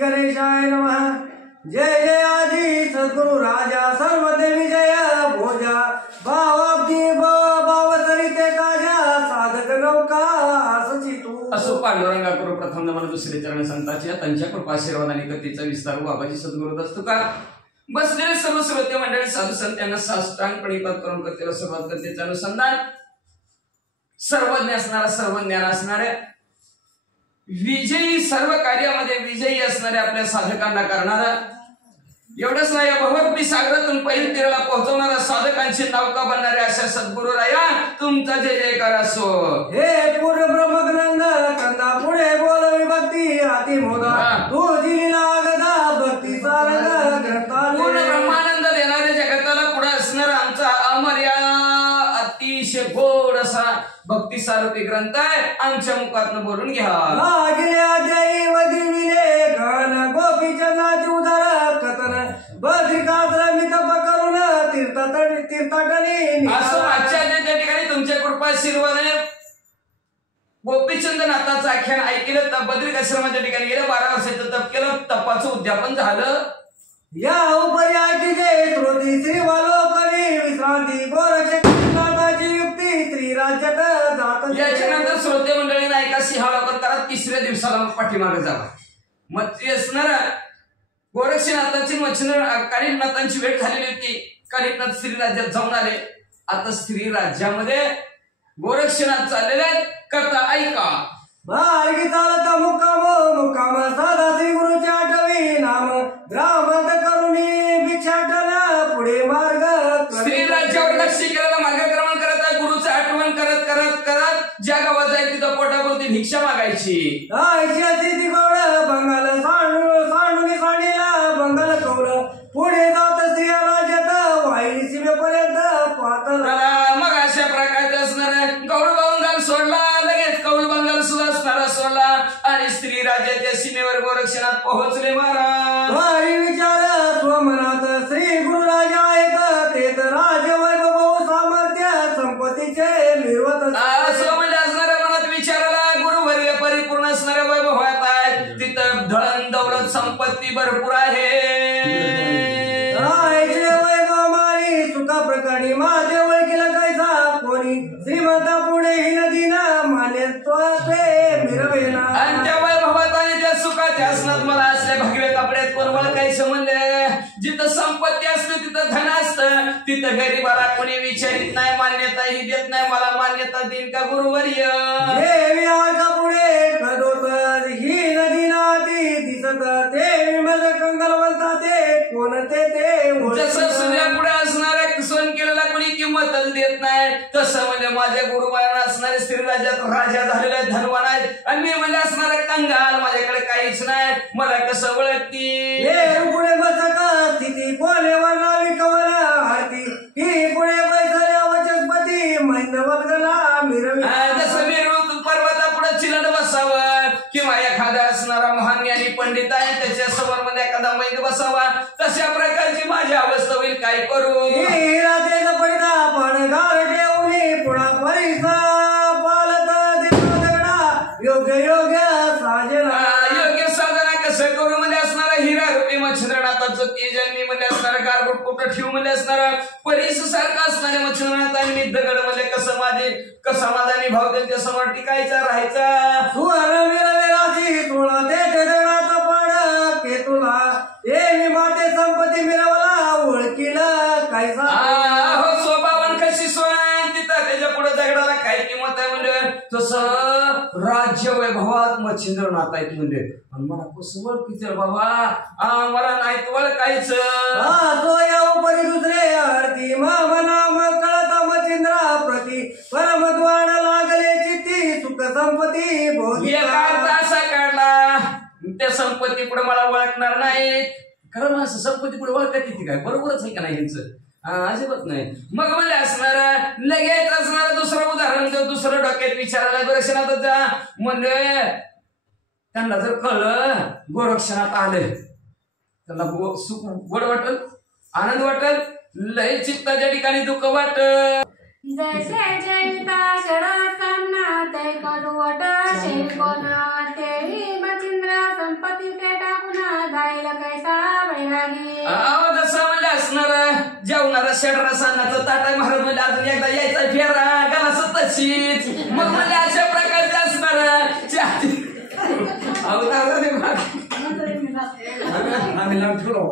गणेशाय नमः। जय जय आदि सद्गुरु राजा सर्वदेवी जय भोजा भावाब्दी भावसरिते ताजा साधक नौका असची तू। असो पांडुरंगा करू प्रथम नमन दुसरे चरण संतांच्या त्यांच्या कृपाशीर्वाद आणि गतीचा विस्तार बाबाजी सद्गुरु दस्तुका बसलेले सर्व श्रोते मंडळी साधू संतांना साष्टांग प्रणिपात करून कथेला सुरुवात करतेचं अनुसंधान सर्वज्ञ असणारा सर्व ज्ञान असणाऱ्या विजयी सर्व कार्यामध्ये विजयी असणाऱ्या आपल्या साधकांना करणारा एवढंच नाही भगवती सागरातून पहिल्या तीराला पोहोचवणारा साधकांची नौका बनणाऱ्या अशा सद्गुरु राया तुमचा जय जयकार असो। हे पूर्ण ब्रह्मग्रंथ कंदा पुढे बोल विभक्ती अति मोदा तुझी लीला गदा भक्ती सारंग ग्रंथाले। पूर्ण ब्रह्मानंद देणाऱ्या जगताला पुढे असणारा आमचा अमर्याद अतिशय गोड असा भक्ती सारूपी ग्रंथ आहे आमच्या मुखातून बोलून घ्या। गेल्या जय वदिविले घन गोपीचंदाची उदार कथन बद्रिकाश्रम मी तप करून तीर्थाटनी असं आचार्याच्या ठिकाणी तुमच्या कृपाशीर्वादाने गोपीचंद नाथाचं आख्यान ऐकलं तर बद्रिकाश्रमाच्या ठिकाणी गेलं 12 वर्षाचं तप केलं तपाचं उद्यापन झालं। या उपरी आठीचे श्रोती श्री वालोपरी विश्रांती गोरक्षनाथाची युक्ती श्री राज्यात जात। याच्यानंतर श्रोते मंडळींना ऐका सिंहाळकर करा तिसऱ्या दिवसाला मग पाठीमागे जावा। मग ते असणार गोरक्षनाथाची कालिकनाथांची भेट झालेली होती। कालिकनाथ श्री राज्यात जाऊन आले। आता श्री राज्यामध्ये गोरक्षनाथ चाललेले करता ऐका मार्गी चालता मुक्काम मुक्काम साधा श्री गुरुच्या आठवी नाम ग्रामात करुणी भिक्षाटन पुढे मार्ग श्री राज्यावर लक्ष केलेला मार्गक्रमण करत आहे। गुरुचं आठवण करत करत करत ज्या गावात जाईल तिथं पोटापुरती भिक्षा मागायची। ती गौड बंगाल सांडून सांडीला बंगाल कौल पुढे जात श्री राज्यात वाहिली सीमेपर्यंत पाहत। मग अशा प्रकारचे असणार गौड बंगाल सोडला लगेच कौल बंगाल सुद्धा असणारा सोडला आणि स्त्री राज्याच्या सीमेवर गोरक्षनाथ पोहोचले। महाराज भारी विचार स्वमनात श्री गुरु राजा आहेत ते तर राजवैभव सामर्थ्य संपत्तीचे निर्वत असं म्हणजे असणाऱ्या मनात विचाराला गुरुवर्य परिपूर्ण असणाऱ्या वैभवात आहेत तिथं धन दौलत संपत्ती भरपूर आहे। वैभव मारी सुखा प्रकाणी माझे ओळखीला कैसा कोणी श्रीमंता पुढे ही नदीना मान्यत्वाचे मिरवेना। आणि त्या वैभवात आणि त्या सुखात त्या असणार मला असल्या भगव्या कपड्यात कोण मला काही संबंध जिथं संपत्ती असते तिथं धन असतं तिथं गरीबाला कोणी विचारित नाही मान्यताही देत नाही। मला मान्यता देईल का गुरुवर्य? देवी आका पुढे कदोत ही नदी नाती दिसत ते विमल कंगलवंता ते कोणते ते जसं सूर्यापुढे असणाऱ्या सोन केलेला कोणी किंमतच देत नाही तसं म्हणजे माझ्या गुरुवारांना असणारे श्री राज्यात राजा झालेले धनवान आहेत आणि मी म्हणजे असणारे कंगाल माझ्याकडे काहीच नाही मला कसं ओळखती? पुढे बसक स्थिती कोणे वर्णावी कवल आरती ही पुढे बैसल्या वचस्पती महिंदवगला मिरवी। जसं मिरवू पर्वता पुढे चिलट बसावं किंवा एखादा असणारा महान ज्ञानी पंडित आहे त्याच्या समोर मध्ये एखादा मैद बसावा तशा प्रकारची माझी अवस्था होईल काय करू? रात्रीचा पडदा पण गार ठेवली पुन्हा परिसा पालत दगडा योग्य योग्य साजना योग्य साधना कसं करू म्हणजे असणारा हिरा रूपी मच्छिंद्रनाथाचं तेजन्मी म्हणजे असणारा गारगोट कुठं ठेवू म्हणजे असणारा परिस सारखा असणाऱ्या मच्छिंद्रनाथांनी दगड म्हणजे कसा माझा निभाव त्यांच्या समोर टिकायचा राहायचा। सुवर्ण मिरवेराची तुळा ते दगडाचा पाड के तुला हे मी माते संपत्ती मिरवला ओळखीला कैसा हो स्वभावान कशी सोन तिथं त्याच्या पुढे दगडाला काय किंमत आहे म्हणजे तसं राज्य वैभवात मच्छिंद्रनाथ आहेत म्हणजे मला कसं ओळखीचं बाबा मला नाही ओळखायचं। तो या उपरी दुसरे आरती नाम कळता मच्छिंद्रा प्रती परमद्वार लागले चित्ती सुख संपत्ती भोगी असा काढला त्या संपत्ती पुढे मला ओळखणार नाही कारण असं संपत्ती पुढे ओळखता किती काय बरोबरच आहे का नाही यांचं अजिबात नाही। मग म्हणजे असणार लगेच असणार दुसरं उदाहरण दुसरं डोक्यात विचारायला गोरक्षनाथाचा म्हणजे त्यांना जर कळलं गोरक्षनाथ आले त्यांना सुख गोड वाटल आनंद वाटल लय चित्ताच्या ठिकाणी दुःख वाटल। जय जय जयता शरणार्थांना ते करू वाट शेकोना तेही मचिंद्र संपत्ती ते टाकुना जाईल कैसा बैरागी. जसं म्हणजे असणार जेवणारा शेडरा अन्नाचं ताटा महाराज म्हणजे अजून एकदा यायचा फेरा गाला तशीच मग म्हणजे अशा प्रकारचे असणार आम्ही लांब ठेवलो.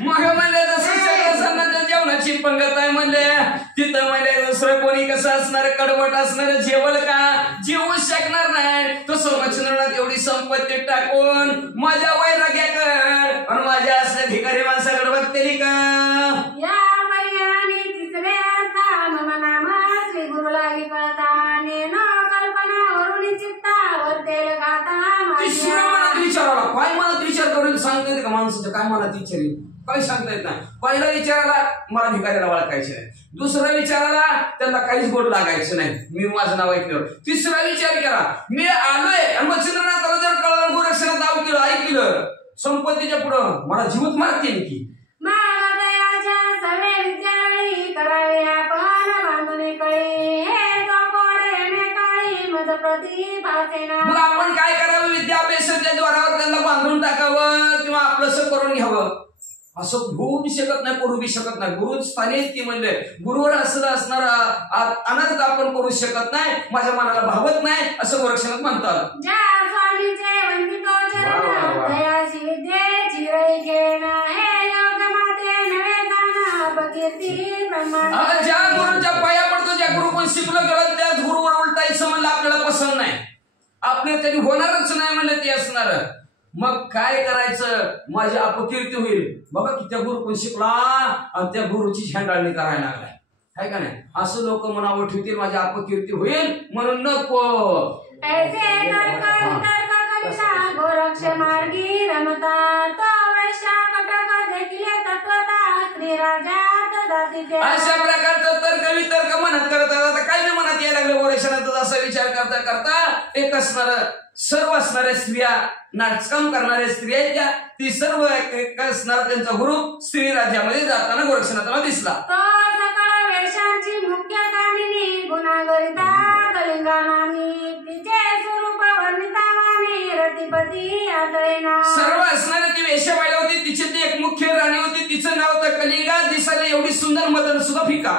मग म्हणले तसं शेडरा जेवणाची पंगत आहे म्हणले तिथं म्हणजे दुसरं कोणी कसं असणार कडवट असणार जेवल का जेवू शकणार नाही तसं वचनात एवढी संपत्ती टाकून माझ्या वैराग्याकडे आणि माझ्या असल्या भिकारी माणसाकडे बघतेली का. या पर्यायाने तिसरे अर्था मम नाम श्री गुरु लागी कळता नेनो कल्पनावरून चित्तावर गाता. तिसऱ्या मनात विचाराला काय मनात विचार करून सांगता येते का माणसाचं काय मनात विचारी काही सांगता येत नाही. पहिला विचाराला मला भिकाऱ्याला ओळखायचे नाही. दुसरा विचाराला त्यांना काहीच गोड लागायचं नाही मी माझं नाव ऐकलं. तिसरा विचार केला मी आलोय आणि मग चंद्रनाथाला जर कळलं गोरक्षणात नाव केलं ऐकलं संपत्तीच्या पुढं मला जीवत मारते की मागदयाच्या सवे विचारी करावे आपण बांधून कळे हे तो कोडेने काळी मज प्रतिभासेना. मग आपण काय करावं विद्याभ्यासाच्या द्वारावर त्यांना बांधून टाकावं किंवा आपलंसं करून घ्यावं असं होऊ बी शकत नाही करू बी शकत नाही. गुरु स्थानी ती म्हणले गुरुवर असं असणार अनर्थ आपण करू शकत नाही माझ्या मनाला भावत नाही असं गोरक्षणात म्हणतात. ज्या स्वामीचे वंदितो चरण दयाची विद्येची रई घेण हे योग माते नवे जाण अपकीर्ती ब्रह्मांड. ज्या गुरुच्या पाया पडतो ज्या गुरु पण शिकलं गेलं त्याच गुरुवर उलटायचं म्हणलं आपल्याला पसंत नाही आपल्या तरी होणारच नाही म्हणलं ते असणार. मग काय करायचं माझी अपकीर्ती होईल बाबा की त्या गुरु पण शिकला आणि त्या गुरुची झेंडाळणी करायला लागलाय आहे का नाही असं लोक मनावर ठेवतील माझी अपकीर्ती होईल म्हणून नको. ऐसे तर्क वितर्क करिता गोरक्ष मार्गी रमता तो वैश्या कटक देखील तत्वता स्त्री राजात दातीचे. अशा प्रकारचं तर्क वितर्क मनात करत आता काय नाही मनात यायला लागलं गोरक्षणाचा असा विचार करता करता एक असणार सर्व असणाऱ्या स्त्रिया नाचकाम करणाऱ्या स्त्रिया त्या ती सर्व असणार त्यांचा गुरु स्त्री राज्यामध्ये जाताना गोरक्षनाथाला दिसला. तो सकळ वेशांची मुख्य कामिनी गुणागरिता कलिंगा नामी तिचे स्वरूप वर्णितावानी रतिपती आदळेना. सर्व असणारी ती वेश्या बाई होती तिची ती एक मुख्य राणी होती तिचं नाव तर कलिंगा दिसायला एवढी सुंदर मदन सुद्धा फिका.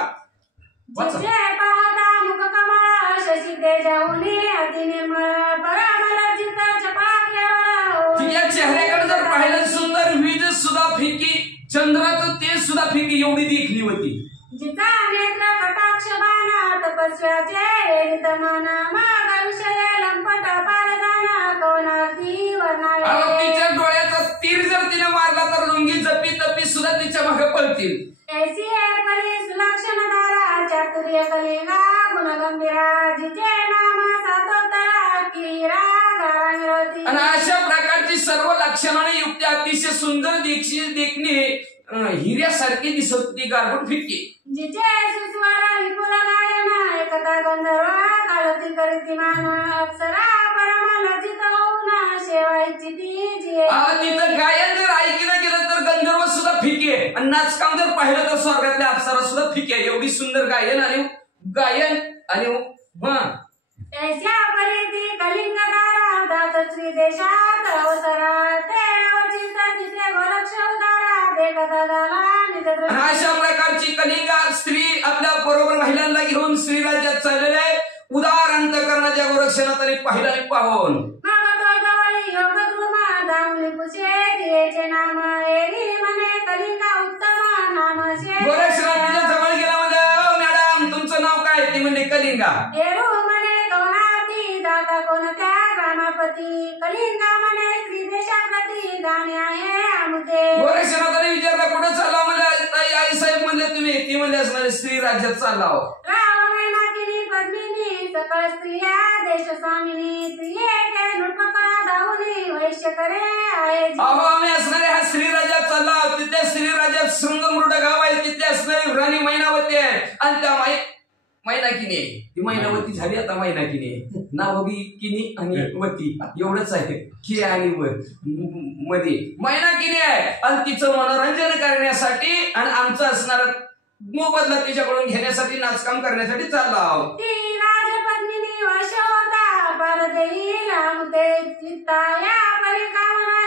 जिचे पाहता मुख कमळ शशी तेजाऊनी अति निर्मळ परमल चित्त चपा केवळ. तिच्या चेहऱ्याकडे जर पाहिलं सुंदर वीज सुद्धा फिकी चंद्राचं ते सुद्धा फिकी एवढी देखणी होती. जिचा नेत्र कटाक्ष बाण तपस्याचे वेदित मन माग विषय लंपट पारदान कवनार्थी वर्णावे. तिच्या डोळ्याचा तीर जर तिने मारला तर लुंगी जपी तपी सुद्धा तिच्या मागे पळतील. ऐसी कली सुलक्षण धारा चातुर्य कलिंगा गुणगंभीरा जिचे नाम सातोत्तरा किरा गारांगरती. आणि अशा प्रकारची सर्व लक्षणाने युक्त अतिशय सुंदर देखणी हिऱ्यासारखी दिसत होती गारगुट फिक्की. जिचे सुस्वर विपुल गायन एकता गंधर्व कालती करीतिमान अप्सरा परम लज्जित होऊन सेवा इच्छिती जिये. तिथं गायन जर ऐकलं गेलं तर गंधर्व सुद्धा फिके आणि नाचकाम जर पाहिलं तर स्वर्गातल्या अप्सरा सुद्धा फिके एवढी सुंदर गायन आणि ऐस्या परिती कलिंगदारा दात श्री देशात अवसरा ते अवचित तिथे गोरक्ष उदारा देखता झाला निजदृष्टी. अशा प्रकारची कलिंगा स्त्री आपल्या बरोबर महिलांना घेऊन स्त्री राज्यात चाललेले आहे उदार अंतकरणाच्या गोरक्षनाथाने पाहिलं आणि पाहून. मग तो जवळी योग द्रुमा दामुली पुषे तिचे नाम एरी म्हणे कलिंगा उत्तम नामशे. गोरक्षनाथाच्या जवळ गेला म्हणजे मॅडम तुमचं नाव काय ती म्हणजे कलिंगा. एरू म्हणे कवनाती दाता कोणत्या ग्रामापती कलिंगा म्हणे श्री देशाप्रती दाने आहे आमुते. गोरक्षनाथाने विचारला कुठं चालला म्हणजे आई साहेब म्हणले तुम्ही ती म्हणजे असणारे स्त्री राज्यात चालला हो. रावणे नाकिनी पद्मिनी सकळ स्त्रिया देश स्वामिनी प्रिये के नृपका दाहुनी वैश्य करे आहे. अहो आम्ही असणारे हा स्त्री राज्यात चालला तिथे स्त्री राज्यात शृंगमृड गाव आहे तिथे असणारी राणी मैनावती आहे आणि त्या मैनाकिनी आहे ती मैनावती झाली आता मैनाकिनी आहे. नाव बी किनी आणि वती एवढंच आहे की आणि मध्ये मैनाकिनी आहे आणि तिचं मनोरंजन करण्यासाठी आणि आमचं असणार मोबदला तिच्याकडून घेण्यासाठी नाचकाम करण्यासाठी चाललो आहोत. ती राजपत्नीनी वश होता परदेईल आमुते चित्ता या परिकामना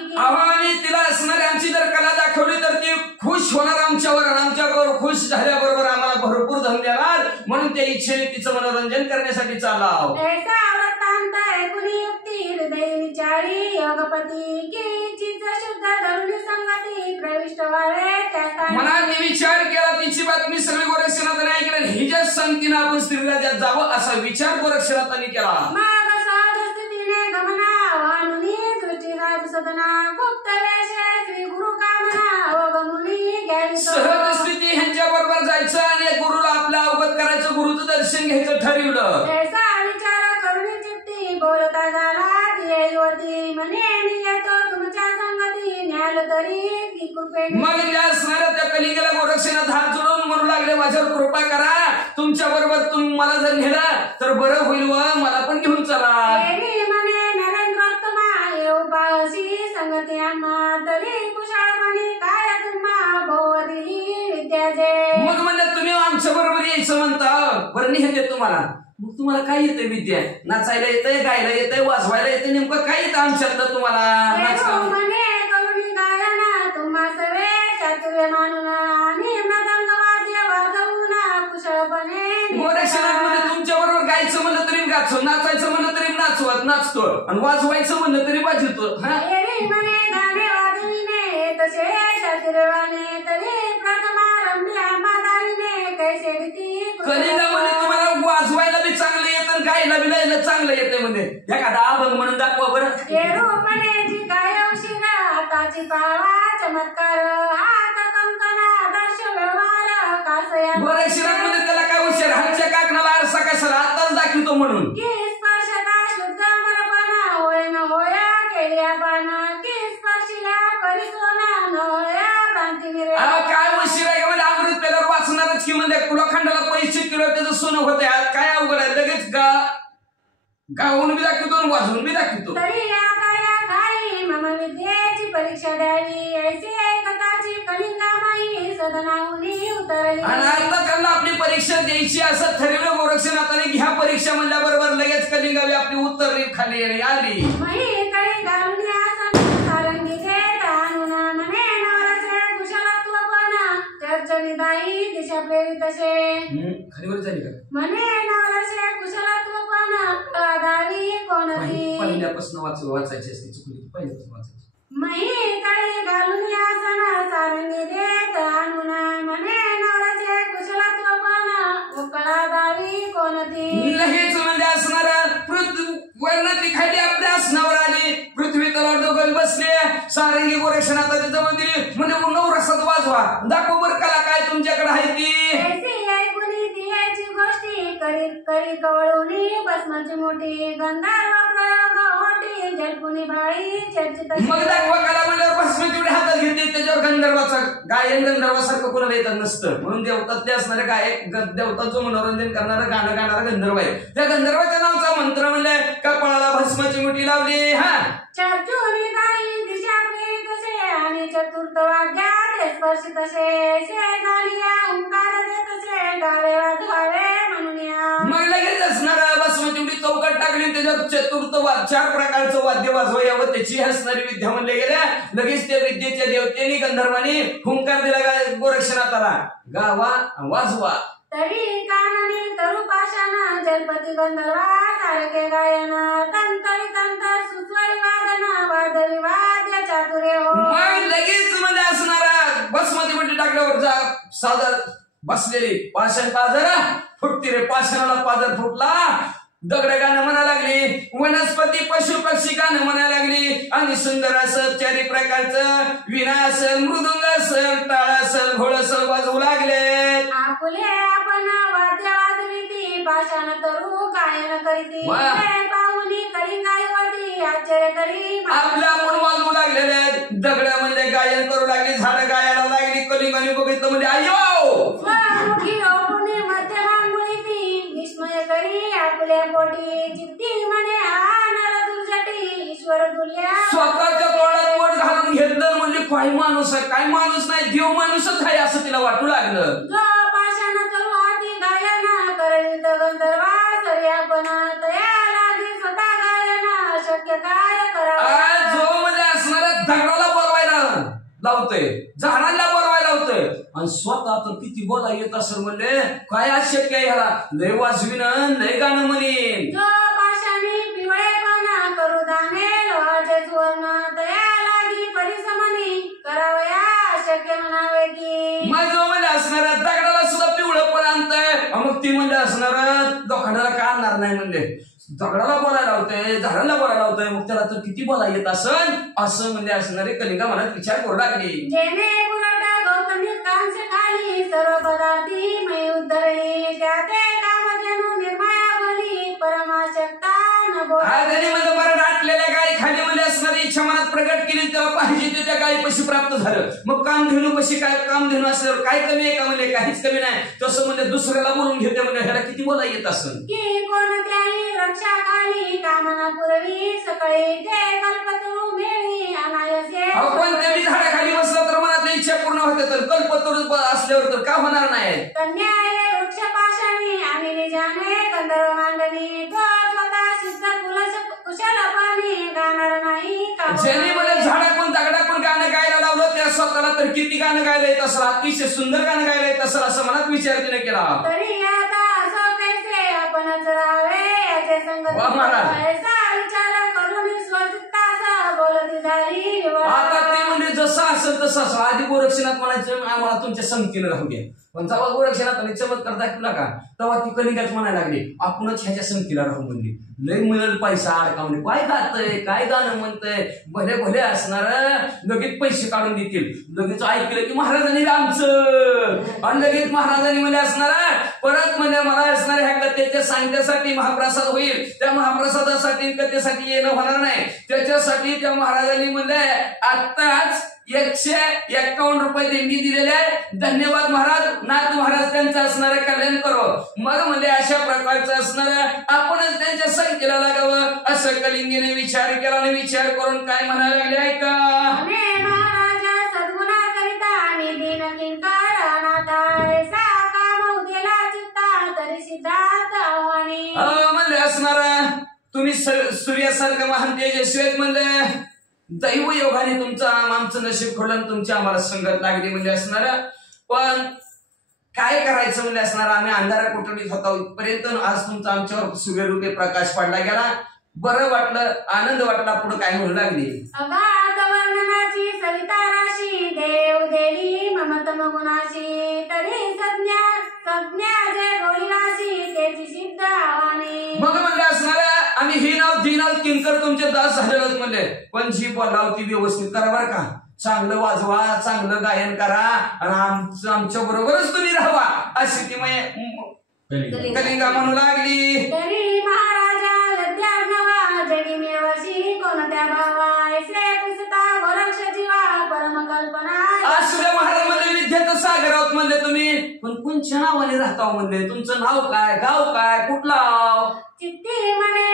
आम्ही तिला असणारी आमची जर कला दाखवली तर ती खुश होणार आमच्यावर आणि आमच्यावर खुश झाल्याबरोबर आम्हाला भरपूर धन देणार म्हणून त्या इच्छेने तिचं मनोरंजन करण्यासाठी चालाव. ऐसा वृत्तांत ऐकुनी युक्ती हृदय विचारी योगपती की चित्त शुद्ध धरुणी संगती प्रविष्ट व्हावे त्या स्थानी. मनात विचार केला तिची बातमी सगळी गोरक्षनाथाने ऐकली ही ज्या संगतीनं आपण स्त्रीला त्यात जावं असा विचार गोरक्षनाथाने केला. मग सहज स्थितीने गमना वाणुनी दृष्टी साधू सदना गुप्त वेश श्री गुरु कामना ओ गमुनी घ्यावी सहज स्थिती ह्यांच्या बरोबर जायचं आणि गुरुला आपल्या अवगत करायचं गुरुचं दर्शन घ्यायचं ठरवलं. ऐसा विचार करुणी चित्ती बोलता झाला ती युवती म्हणे मी येतो तुमच्या संगती न्याल तरी की कृपेने. मग त्या असणाऱ्या त्या कलिंगला गोरक्षनाथ हात जोडून म्हणू लागले माझ्यावर कृपा करा तुमच्या बरोबर तुम्ही मला जर नेला तर बरं होईल व मला पण घेऊन चला. म्हणे नरेंद्रोत्तमा येऊ पावसी संगती आम्हा तरी कुशाळपणी काय तुम्हा भोवरी विद्याजे. मग म्हणलं तुम्ही आमच्या बरोबर यायचं म्हणता बरं नेते तुम्हाला मग तुम्हाला काय येतंय विद्या नाचायला येतंय गायला येतंय वाजवायला येतंय नेमकं काय येतं आमच्यातलं तुम्हाला. म्हणे करुणी गायना तुम्हा सवे चातुर्य मानून आणि मृदंग वाद्य वाजवून कुशळपणे. गोरक्षनाथ मध्ये तुमच्या बरोबर गायचं म्हणलं तरी गाचो नाचायचं म्हणलं तरी नाचतो आणि वाजवायचं म्हणलं तरी वाजवतो. म्हणे गाणे वाजविणे तसे चातुर्यवाने तरी प्रथमारंभी आम्हादारीने कैसे रीती. कलिंगामध्ये तुम्हाला वाजवायला बी चांगलं येतं गायला बी लायला चांगलं येतं म्हणजे एखादा अभंग म्हणून दाखवा बरं. रूपणे जी काय शिरा हाताची पावा चमत्कार हात कंकणा दर्श व्यवहार कासया. गोरक्षनाथ त्याला काय हुशार हातच्या काकणाला आरसा कशाला आताच दाखवतो म्हणून. की स्पर्शता शुद्ध मरपणा होय न होया केल्या पाना की स्पर्शिल्या परिसोना न होया क्रांती विरे. काय उशीर आहे म्हणजे अमृत पेल्यावर वाचणारच की म्हणजे कुलाखंडाला 25 किलो त्याचं सोनं होते काय अवघड आहे लगेच गाऊन बी दाखवतो वाजवून बी दाखवतो. तरी आता या काही मम विद्येची परीक्षा द्यावी ऐसी एकताची कलिंगामाई सदनाहुनी उतरली. आणि आता त्यांना आपली परीक्षा द्यायची असं ठरवलं गोरक्षनाथाने घ्या परीक्षा म्हणल्याबरोबर लगेच कलिंगावी आपली उत्तरली खाली आली. मही तळी घालून आसन सारंगी देत आणून म्हणे नवराचे कुशलत्व पण चर्चनी दाई दिशा प्रेरित असे. खालीवर झाली का म्हणे नवराचे कुशलत्व पण दावी कोणती. पहिल्यापासून वाचायची असते चुकली पहिल्यापासून वाचायची. मही तळी घालून आसन सारंगी देत आणून म्हणे नवराचे कुशलत्व पण उकळा दावी कोणती. लगेच म्हणजे असणारा वर्णती खाली आपल्या आसनावर आली पृथ्वी तलावर दोघं बसले सारंगी गोरक्षनाथाच्या जवळ दिली म्हणजे नवरसात वाजवा दाखव बरं कला काय तुमच्याकडे आहे ती. गोष्टी करी कवळुनी भस्माची मोठी गंधार प्रयोग होती जलपुनी भाई चर्चित. मग दाखवा कला म्हणल्यावर भस्म तेवढे हातात घेतली त्याच्यावर गंधर्वाचा गायन गंधर्वासारखं कोणाला येतात नसतं म्हणून देवतातले असणारे गायक देवताचं मनोरंजन करणारा गाणं गाणारा गंधर्व आहे. त्या गंधर्वाच्या नावाचा मंत्र म्हणलाय कपाळाला भस्माची मुठी लावली हा चर्चुनी दाई दिशा प्रेरित असे आणि चतुर्थ वाद्यात स्पर्शित असे झालिया ओंकार देत असे गावे वाजवावे म्हणून या. मग लगेच असणारा भस्माची मुठी चौकट टाकली त्याच्यावर चतुर्थ 4 प्रकारचं वाद्य वाजवा यावं त्याची असणारी विद्या म्हणल्या गेल्या. लगेच त्या विद्येच्या देवतेने गंधर्वाने हुंकार दिला गोरक्षनाथाला गावा वाजवा. तरी काननी तरू पाशाना जलपती गंधर्वा सारखे गायन तंतरी तंतर सुस्वरी वादना वादळी वाद्य चातुर्य हो. मग लगेच मध्ये असणारा भस्मती मुठी टाकल्यावर जा सादर बसलेली पाषाण पाजरा फुटती रे पाषाणाला पाजर फुटला. दगड गाणं म्हणा लागली वनस्पती पशु पक्षी गाणं म्हणा लागली आणि सुंदर असं 4 प्रकारचं विणा असल मृदुंग असल टाळ असल घोळ असल वाजवू लागले. आपुले आपण वाद्य वाजविती पाषाण तरू गायन करीती पाहुनी कलिंगायुवती आश्चर्य करी आपलं आपण वाजवू लागलेले दगड म्हणजे गायन करू लागली झाड गायला लागली कलिंगाने बघितलं म्हणजे आयो मध्यमांगुळी विस्मय करी आपल्या पोटी चित्ती म्हणे हा नर दुर्जटी ईश्वर तुल्या. स्वतःच्या तोंडात पोट घालून घेतलं म्हणजे काय माणूस आहे काय माणूस नाही देव माणूसच आहे असं तिला वाटू लागलं. जो पाषाण तरू आधी गायन करवित गंधर्वा सर्यापण तया लागी स्वतः गायन शक्य काय करावं. जो म्हणजे असणारा लावतोय, झाडांना बोलवायला लावतोय आणि स्वतः तर किती बोला येत असेल म्हणले. काय अशक्य आहे ह्याला? लय वाजवीन लय गाणं म्हणेन. जो पाशाने पिवळेपणा करू दाने लोहाचे सुवर्ण तया लागी परिसमनी करावया शक्य म्हणावे की. मग जो म्हणजे असणार दगडाला सुद्धा पिवळं पण आणतंय, मग ती म्हणजे असणार लोखंडाला का आणणार नाही म्हणले. दगडाला बोलायला लावतंय, झाडाला बोलायला लावतंय, मग त्याला तर किती बोला येत असन असं म्हणजे असणारे कलिंगा मनात विचार करू लागली. जेणे पुरवठा गौतमी कांसे खाली सर्व पदार्थी मै उद्धरणी त्या ते कामधेनु निर्माया बोली परमाशक्ता न बोल. म्हणजे बरं दाटलेल्या गायी खाली म्हणजे असणारी इच्छा मनात प्रगट केली, त्याला पाहिजे ते त्या गायी पशी प्राप्त झालं. मग कामधेनू पशी काय, कामधेनू असल्यावर काय कमी आहे का म्हणजे? काहीच कमी नाही. तसं म्हणजे दुसऱ्याला बोलून घेते म्हणजे ह्याला किती बोला येत असन की कोणत्याही रक्षा खाली कामना पुरवी सकाळी ते कल्पतरू मिळी अनायसे. कोणत्या बी झाडाखाली बसला तर मनातल्या इच्छा पूर्ण होते, तर कल्पतरू असल्यावर तर का होणार नाही? कन्याय वृक्ष पाशानी आणि निजाने गंधर्व मांडणी तो स्वतः सिद्ध कुशलपणी गाणार नाही का. ज्याने मला झाडाकडून दगडाकडून गाणं गायला लावलं त्या स्वतःला तर किती गाणं गायला येत असेल, अतिशय सुंदर गाणं गायला येत असेल असं मनात विचार तिने केला. तरी आता असं कैसे आपणच राहावे याचे संगत विचार करून स्वचित्ताचा बोलती झाली. आता ते म्हणजे जसं असेल तसं असं. आधी गोरक्षनाथ म्हणायचं आम्हाला तुमच्या संगतीने राहू द्या, पण जेव्हा गोरक्षनाथाने चमत्कार दाखवला का तेव्हा ती कलिंगाच म्हणायला लागली आपणच ह्याच्या संगतीला राहू म्हणली. लय मिळेल पैसा अडका म्हणजे काय गातय काय गाणं म्हणतंय, भले भले असणार लगेच पैसे काढून देतील. लगेच ऐकलं की महाराजांनी आमचं, आणि लगेच महाराजांनी म्हणजे असणार परत म्हणजे मला असणार ह्या कथेच्या सांगण्यासाठी महाप्रसाद होईल. त्या महाप्रसादासाठी कथेसाठी येणं होणार नाही, त्याच्यासाठी त्या महाराजांनी म्हणले आत्ताच 151 रुपये देणगी दिलेले आहे. धन्यवाद महाराज. नाथ महाराज त्यांचं असणार कल्याण करो. मग म्हणजे अशा प्रकारचं असणार आपणच त्यांच्या संख्येला लागावं असं कलिंगीने विचार केला आणि विचार करून काय म्हणायला लागले ऐका. महाराजा सद्गुणा करिता निधी न किंकार अनाथाय सा काम उदेला चित्ता तरी सिद्धार्थ आव्हानी. म्हणले असणार तुम्ही सूर्यासारखं महान तेजस्वी आहेत म्हणले. दैव योगाने तुमचं आमचं नशीब खोडलं, तुमची आम्हाला संगत लागली म्हणजे असणार. पण काय करायचं म्हणजे असणार आम्ही अंधारा कोठडीत होता इथपर्यंत आज तुमचा आमच्यावर सूर्यरूपी प्रकाश पडला गेला. बरं वाटलं, आनंद वाटला. पुढे काय म्हणू लागली. अगाध वर्णनाची सविता राशी देव देवी ममतम गुणाची तरी संज्ञा जे गोळीनाशी त्याची सिद्ध आव्हाने. मग म्हणले असणार आम्ही ही नाव ती नाव किंकर तुमचे दास झालेलं म्हणले, पण जी बोलाव ती व्यवस्थित करा बरं का. चांगलं वाजवा, चांगलं गायन करा आणि आमच्या बरोबरच तुम्ही राहावा अशी ती कलिंगा म्हणू लागली. तरी महाराजा लद्यार्णवा जगी मिळवशी कोणत्या भावा ऐसे पुसता गोरक्ष जीवा परम कल्पना. आश्रय महाराज म्हणले विद्येचं सागर आहोत म्हणले तुम्ही, पण कोणच्या नावाने राहता म्हणले. तुमचं नाव काय, गाव काय, कुठला गाव? चित्ती म्हणे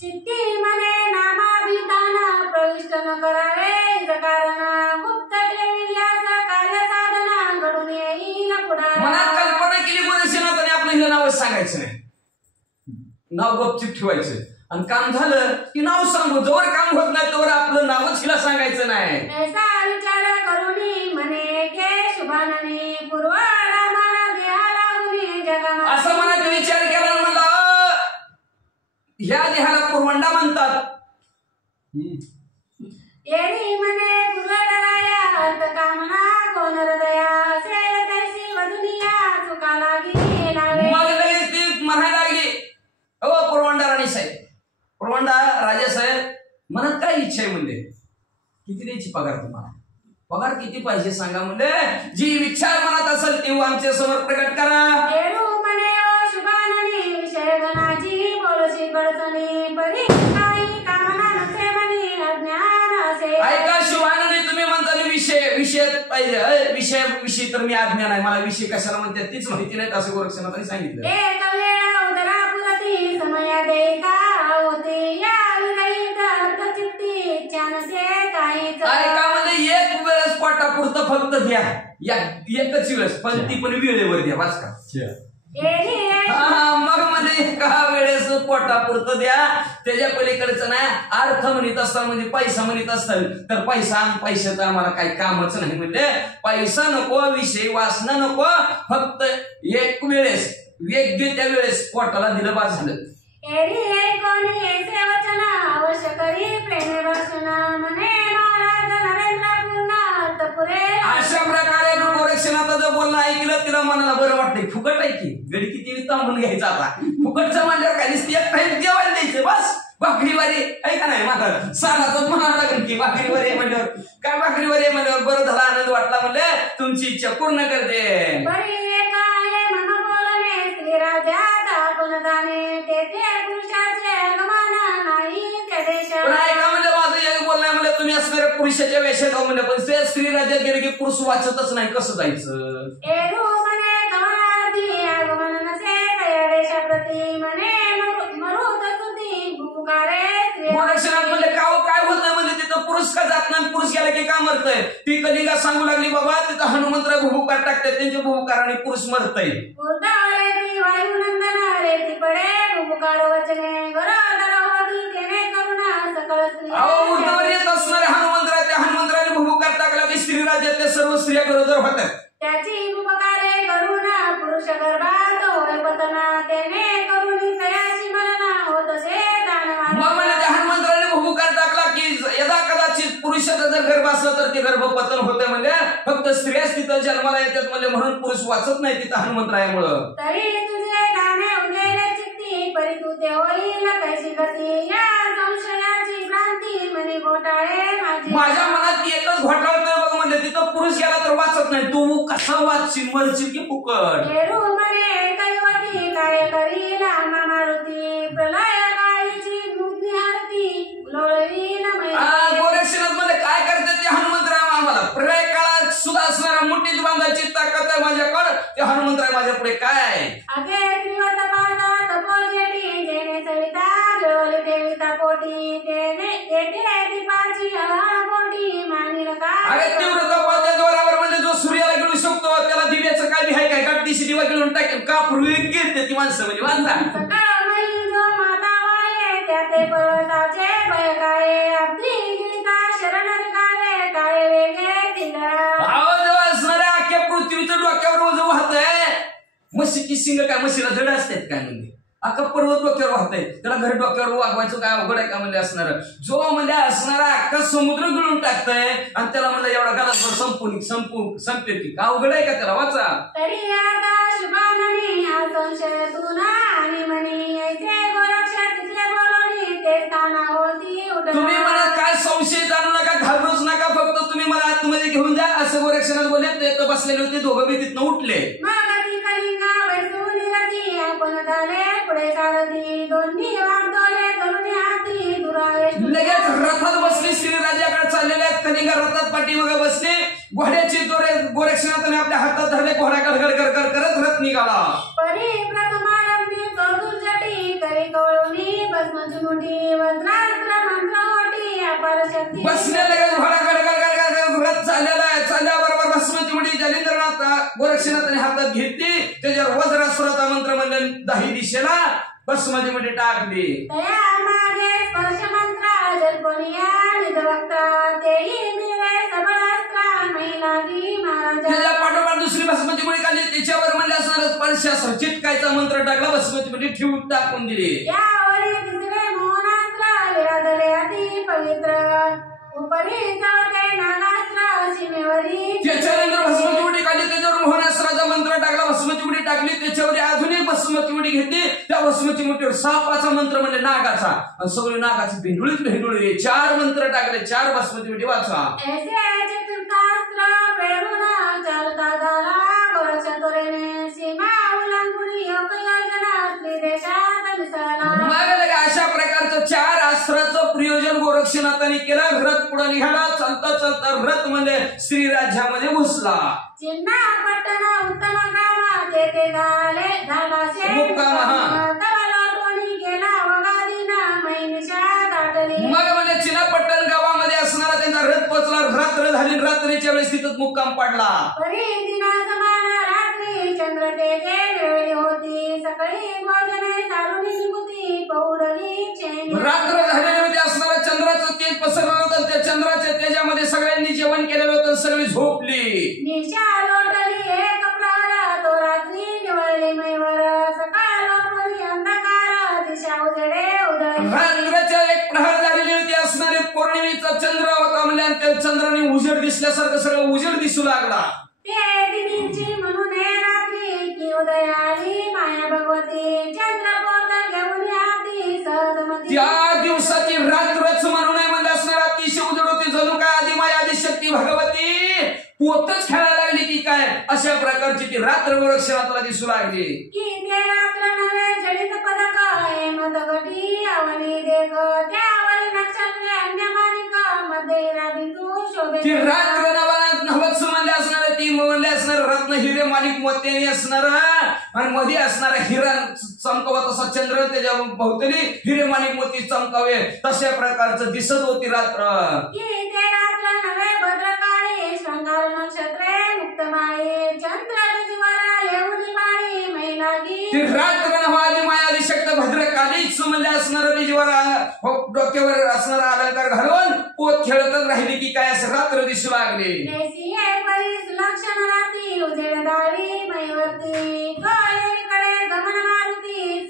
चित्ती म्हणे नामाभिधान प्रविष्ट न करावे कारण गुप्त ठेविल्यास कार्य साधना घडून येईल पुढे. मनात कल्पना केली गोरक्षनाथाने आपलं हिला नावच सांगायचं नाही, नाव गपचिप ठेवायचं आणि काम झालं की नाव सांगू. जोवर काम होत नाही तोवर आपलं नावच हिला सांगायचं नाही. ऐसा विचार करून म्हणे के शुभाननी पूर्वाडा मला देहाला गुणी जगा. असं मनात विचार केला म्हणला ह्या देहाला पुरवंडा म्हणतात. येणी म्हणे पूर्वडराया अर्थ कामना कोण हृदया असेल तैसी वधुनिया चुका लागी लावे. मग लगेच ती म्हणायला लागली अहो पुरवंडा राणी साहेब, पुरवंडा राजा साहेब मनात काय इच्छा आहे म्हणले. किती द्यायची पगार तुम्हाला, पगार किती पाहिजे सांगा म्हणले. जी विचार मनात असेल ती आमच्या समोर प्रकट करा. म्हणे ओ शुभाननी विषय गणाची बोलशी कळचणी परी काही कामना नसे म्हणी अज्ञान असे. ऐका शुभाननी तुम्ही म्हणता विषय पाहिजे, विषय तर मी अज्ञान आहे, मला विषय कशाला म्हणते तीच माहिती नाही असं गोरक्षनाथांनी सांगितलं. एक वेळा उदरापुरती समया देता होते या विरहित अर्थचित्ती इच्छानसे काहीच. ऐका म्हणजे एक वेळेस पोटापुरतं फक्त द्या, एकच वेळेस, पण ती पण वेळेवर द्या बस का. मग मध्ये एका वेळेस पोटापुरतं द्या, त्याच्या पलीकडचं ना अर्थ म्हणत असताना म्हणजे पैसा म्हणत असताना तर पैसा आणि पैशाचं आम्हाला काही कामच नाही. म्हणजे पैसा नको, विषय वासना नको, फक्त एक वेळेस योग्य त्या वेळेस पोटाला दिलं बाज झालं. एरी कोणी ऐसे वचन अवश्य करी प्रेमे भाषण म्हणे महाराज नरेंद्र पूर्ण पुरे. अशा प्रकारे गोरक्षनाथाचं बोलणं ऐकलं तिला मनाला बरं वाटतंय. फुकट आहे की गडी किती तांबून घ्यायचं आता. फुकटचं म्हणल्यावर काय दिसते एक टाइम जेवायला द्यायचं बस. भाकरीवारी आहे का नाही माझा सालाच म्हणावं लागेल की भाकरीवारी आहे म्हणल्यावर काय भाकरीवारी आहे म्हणल्यावर बरं झाला आनंद वाटला म्हणलं तुमची इच्छा पूर्ण करते. राजा दाखवून जाणे तेथे पुरुषाचे गमन नाही त्या देशात. पण ऐका म्हणजे माझं एक बोलणं म्हणजे तुम्ही असणाऱ्या पुरुषाच्या वेशात जाऊ म्हणजे पण ते स्त्री राज्यात गेले की पुरुष वाचतच नाही कसं जायचं. एरू म्हणे गमनार्थी आगमन नसे त्या देशाप्रती म्हणे मरुत सुधी भूकारे. गोरक्षनाथ म्हणजे काय होत नाही म्हणजे तिथं पुरुष का जात नाही. पुरुष गेला की का मरतय. ती कलिंगा सांगू लागली बाबा तिथं हनुमंतराय भूभुकार टाकतात त्यांचे भूभुकार आणि पुरुष मरतय. वायुनंदन रेती पडे भूभुकार वचने गरोदर होती तेने करुणा सकळ स्त्री. उर्धवर येत असणारे हनुमंतराने भूभुकार टाकला की स्त्री राज्यातल्या सर्व स्त्रिया गरोदर होतात. त्याची भूभुकारे करुणा पुरुष गर्भात होय पतना तेने करुणी तयाशी मरणा होत असे दानवान. मग म्हणजे त्या हनुमंतराने भूभुकार टाकला की यदा कदाचित पुरुषाचा जर गर्भ असला तर ते गर्भपतन होते म्हणजे फक्त स्त्रियाच तिथं जन्माला येतात म्हणजे म्हणून पुरुष वाचत नाही तिथं हनुमंतरायामुळं. तरी तुझे दाने उगेले चित्ती परी तू ते होईल कैसी गती या संशयाची भ्रांती म्हणे घोटाळे माझ्या मनात एकच घोटाळतोय बघ म्हणजे तिथं पुरुष गेला तर वाचत नाही. तू कसा वाचशील मरशील की फुकट. हेरू म्हणे कैवती काय करील मारुती प्रलय काळीची बुद्धी हरती लोळवीन गोरक्षनाथ मध्ये काय करते ते हनुमंतराय आम्हाला प्रलय काळात सुद्धा असणारा मुठीत बांधायची ताकद आहे माझ्याकडं. ते हनुमंतराय माझ्या पुढे काय अगे त्रिवत पाता तपोजेटी जेणे सविता जळले देविता पोटी तेने तेथे दीपाची पोटी मानिल का. अरे तीव्र तपाच्या जोरावर म्हणजे जो सूर्याला गिळू शकतो त्याला दिव्याचं काय आहे काय गाठीशी दिवा गिळून टाकेल का पूर्वी घेते ती माणसं म्हणजे माणसा. सकाळ मई जो माता वाये त्या ते पर्वताचे भय काय अब्दी गीता शरण काळे काळे वेगे तिला. असणाऱ्या अख्ख्या पृथ्वीचं डोक्यावर ओझं वाहतंय. म्हशीची शिंग काय म्हशीला जड असतात काय म्हणजे अख्खा पर्वत डोक्यावर वाहतंय त्याला घर डोक्यावर वागवायचं काय अवघड आहे का म्हणजे असणार. जो म्हणजे असणारा अख्खा समुद्र गिळून टाकतंय आणि त्याला म्हणजे एवढा गलासभर संपेल की का अवघड आहे का त्याला वाचा. तरी आता शुभाननी हा संशय तुला आणि म्हणी ऐसे गोरक्ष तिथले बोलणी ते स्थाना होती उठला. तुम्ही मला काय संशय जाणू नका घाबरूच नका फक्त तुम्ही मला आतमध्ये घेऊन जा असं गोरक्षनाथ बोलले. ते बसलेले होते दोघं बी तिथनं उठले. मागती कलिंगा बैसून रती आपण झाले पुढे सारथी दोन्ही वागतोले करुणी हाती दुरावेश. लगेच रथात बसले श्री राज्याकडे चाललेले आहेत. कलिंगा रथात पाठीमागे बसले. घोड्याची दोरे गोरक्षनाथाने आपल्या हातात धरले. घोडा गडगड गडगड करत रथ निघाला. परी प्रथमारंभी चौदुर जटी करी कवळुनी भस्मची मुठी वज्रास्त्र मंत्र ओटी अपार शक्ती. बसले लगेच घोडा गडगड गडगड रथ चाललेला आहे. चालल्याबरोबर भस्मची मुठी जालिंद्रनाथ गोरक्षनाथाने हातात घेतली. त्याच्यावर वज्रास्त्राचा मंत्र म्हणजे 10 दिशेला भस्मची मुठी टाकली. तया मागे स्पर्श मंत्र जल्पनिया निधवक्ता तेही मिळवे सबळास्त्र महिलागी महाराजा. त्याच्या पाठोपाठ दुसरी भस्मची मुठी काढली. त्याच्यावर म्हणजे असणारा स्पर्शास्त्र चिटकायचा मंत्र टाकला. भस्मची मुठी ठेवून टाकून दिली. यावरी तिसरे मोहनास्त्र विराजले अति पवित्र उपरी चढते नागास्त्र सीमेवरी. त्याच्यानंतर भस्मची मुठी काढली. त्याच्यावर मोहनास्त्राचा मंत्र टाकला. भस्मची मुठी टाकली. त्याच्यावर अजून एक भस्मची मुठी घेतली. त्या भस्मची मुठीवर सापाचा मंत्र म्हणजे नागाचा आणि सगळे नागाची भेंडुळी 4 मंत्र टाकले. 4 भस्मची मुठी वाचा. ऐसे चतुर्थास्त्र प्रेरणा चालता झाला गोरक्ष तोरेने सीमा उल्लंघुनी योग योजना स्त्री देशात मिसळला. अशा प्रकारचं 4 अस्त्राचं प्रयोजन गोरक्षनाथाने केलं. रथ पुढे निघाला. चालता चालता रथ म्हणजे श्री राज्यामध्ये घुसला. चिन्ना पट्टण उत्तम ग्राम तेथे झाला गेला वगादीना मैनिशा दाटली. मग म्हणजे चिनापट्टण गावामध्ये असणारा त्यांचा रथ पोचला. रात्र झाली. रात्रीच्या वेळेस तिथं मुक्काम पडला. परी दिना समान रात्री चंद्र तेजे वेळी होती सकाळी भोजने सारुणी निघुती पौडली चेनी. रात्र सगळ्यांनी जेवण केलेलं होतं, सगळी झोपली. निशा लोटली एक प्रहर, तो रात्री निवळली मैवर, सकाळ लोटली अंधकार, दिशा उजडे उदय. रात्रीच्या एक प्रहर झालेली होती असणारे, पौर्णिमेचा चंद्र होता म्हणजे, आणि त्या चंद्राने उजेड दिसल्यासारखं सगळं उजेड दिसू लागला. ते दिनींची म्हणून रात्री की उदय आली माया भगवती, चंद्रपोत घेऊन आती सहजमती. त्या दिवसाची रात्रच म्हणून म्हणजे असणार अतिशय उजेड होती, जणू काय आधी माया आधी शक्ती भगवती पोतच खेळायला लागली की काय, अशा प्रकारची ती रात्र गोरक्षणाला दिसू लागली. की ते रात्र नव्हे जडित पदक हेमत गटी आवनी देख, त्यावरी नक्षत्रे अन्यमानिक मध्ये बिंदू शोभे. ती रात्र नवच म्हणले असणार, ती म्हणले असणार रत्न हिरे माणिक मोत्याने असणार, आणि मध्ये असणारा हिरा चमकावा तसा चंद्र, त्याच्या भोवतली हिरे माणिक मोती चमकावे तशा प्रकारचं दिसत होती रात्र. की ते रात्र नव्हे भद्रकाळी शृंगार नक्षत्रे मुक्तमाळी, चंद्र जीवाला लेऊनी माळी मैलागी. ती रात्र नवादी मायादी शक्त भद्रकालीच म्हणजे असणार, बीजवर डोक्यावर असणारा अलंकार घालून पोत खेळतच राहिली की काय, असं रात्र दिसू लागले. लक्षण राती उजेड दारी मैवती, कळेकडे गमन मारुती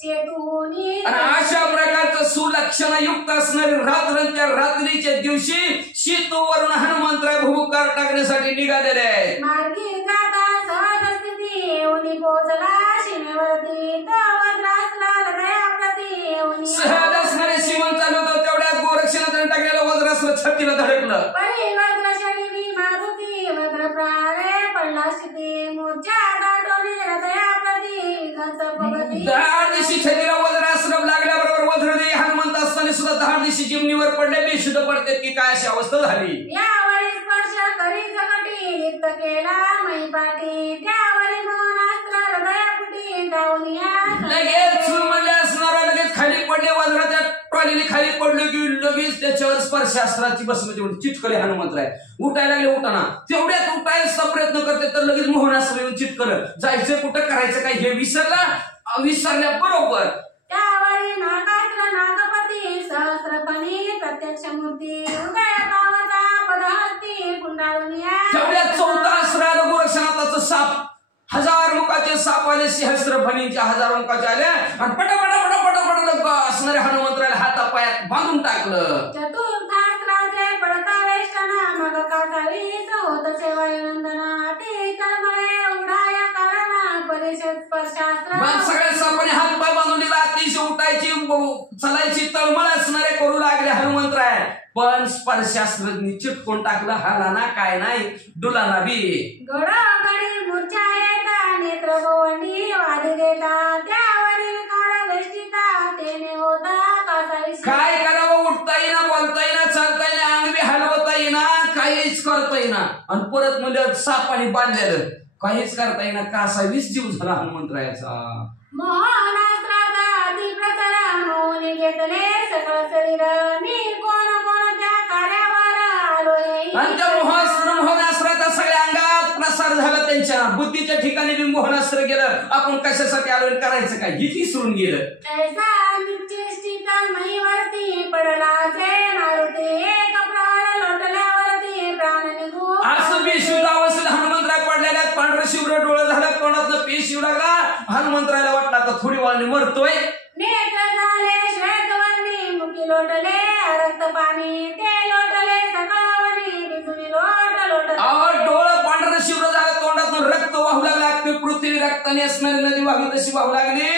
सेतूनी. आणि अशा प्रकारचं सुलक्षण युक्त असणारी रात्र, त्या रात्रीच्या दिवशी शेतूवरून हनुमंतराय भूकार टाकण्यासाठी निघालेले आहेत. मार्गी जाता सहज स्थिती येऊनी पोचला सीमेवरती, तो वज्रासला हृदयाप्रती येऊनी. सहज असणारे सीमन चालू होतं, तेवढ्यात गोरक्षणात टाकलेलं वज्रास्त्र छातीला धडकलं. परी वज्र शरीरी मारुती, वज्र प्राणे पडला स्थिती, मूर्छा दाटोनी हृदयाप्रती घट भगती. 10 दिवशी छातीला वज्रास्त्र लागल्याबरोबर वज्रदेही हनुमंत असताना सुद्धा 10 दिवशी जिमनीवर पडले, बेशुद्ध पडते की काय अशी अवस्था झाली. यावरी स्पर्श करी जगटी लिप्त केला मैपाटी, त्यावरी मोहनास्त्र हृदयापुटी दावनिया. लगेच म्हणले असणारा लगेच खाली पडले, वज्राच्या टॉलीने खाली पडले की लगेच त्याच्यावर स्पर्शास्त्राची भस्म चिटकले हनुमंतराय. उठायला लागले, उठाना तेवढ्यात उठायचा प्रयत्न करते तर लगेच मोहनास्त्र येऊन चिटकलं. जायचं कुठं, करायचं काय हे विसरल्याबरोबर त्यावरी नागास्त्र नागपती सहस्रपणी प्रत्यक्ष मूर्ती, उदय पावता पदहस्ती कुंडाळुनिया. तेवढ्यात 4था अस्त्र गोरक्षनाथाचं साप, 1000 मुखाचे साप आले, सहस्र फणींच्या 1000 मुखाचे आले, आणि पटापटा असणारे हनुमंतराला हातापायात बांधून टाकलं. चतुर्थास्त्राचे पडता वेष्टना, मग काकावीच होत सेवानंदना, ती तळमळे उघडाया कारणा परिषद स्पर्शास्त्र. सगळ्या सापाने हात पाय बांधून दिला, अतिशय उठायची चलायची तळमळ असणारे करू लागले हनुमंतराय. पण स्पर्शास्त्र चिटकून टाकलं, हालाना काय नाही डुलाना बी. गडगडी मूर्छा येता नेत्र गोवंडी वारी देता, त्यावरी विकार वेष्टिता तेने होता कासावी. काय करावं, उठता येईना, बोलता येईना, चालता येईना, अंग बी हलवता येईना, काहीच करता येईना. आणि परत म्हणजे सापाने बांधलेलं, काहीच करता येईना, कासावीस जीव झाला हनुमंतरायाचा. मोहनास्त्राचा अतिप्रसर मोहने घेतले सकळ शरीर, मी कोण कोणत्या कार्यावर आलोय. आणि त्या मोहनास्त्राचा सगळ्या अंगात प्रसार झाला, त्यांच्या बुद्धीच्या ठिकाणी बी मोहनास्त्र गेलं. आपण कशासाठी आलो, करायचं काय हेच विसरून गेलं. ऐसा निश्चित महीवरती पडला से मारुती, एक प्रहर लोटल्यावरती प्राण निघू. असं बेशुद्ध अवस्थेत हनुमंतराय पडलेल्या, पांढरं शिवरं डोळं झालं, तोंडातलं पेश येऊ लागला. हनुमंतरायला वाटलं आता थोडी वेळाने मरतोय. नेत्र झाले श्वेतवर्णी, मुखी लोटले रक्त पाणी, ते लोटले सकाळवणी बिजुनी लोट. डोळं पांढरं शिवरं झालं, तोंडातून रक्त वाहू लागला, पृथ्वी रक्ताने असणारी नदी वाहू तशी वाहू लागली.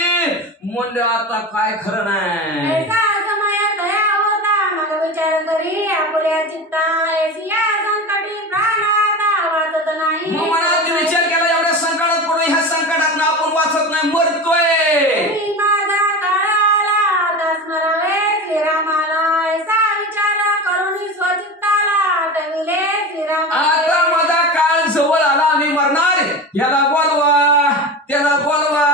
म्हणलं आता काय खरं नाही. ऐसा समय दया होता मग विचार करी आपुल्या चित्ता, ऐसिया संकटी प्राण आता वाचत नाही. मग मनात विचार केला, एवढ्या संकटात पडून ह्या संकटात आपण वाचत नाही, मरतोय. माझा काळाला आता स्मरावे श्रीरामाला, ऐसा विचार करुणी स्वचित्ताला टविले श्रीराम. आता माझा काळ जवळ आला, आम्ही मरणार, याला बोलवा त्याला बोलवा,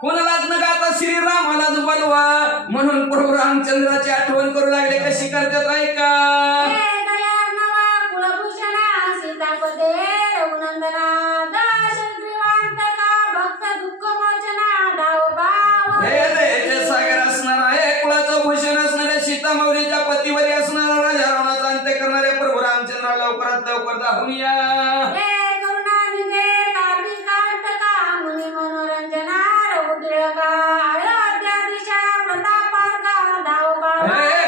कोणालाच न गाता श्रीरामालाच बोलवा. म्हणून प्रभू रामचंद्राची आठवण करू लागले, कशी करतात ऐका. कुलभूषणा सीतापदे रघुनंदना, दशग्रीवांतका भक्त दुःख मोचना धाव भाव. हे सागर असणारा, हे कुळाचं भूषण असणाऱ्या सीतामाऊलीच्या पतीवरी असणारा, राजा रावणाचा अंत्य करणारे प्रभू रामचंद्र दाहुनिया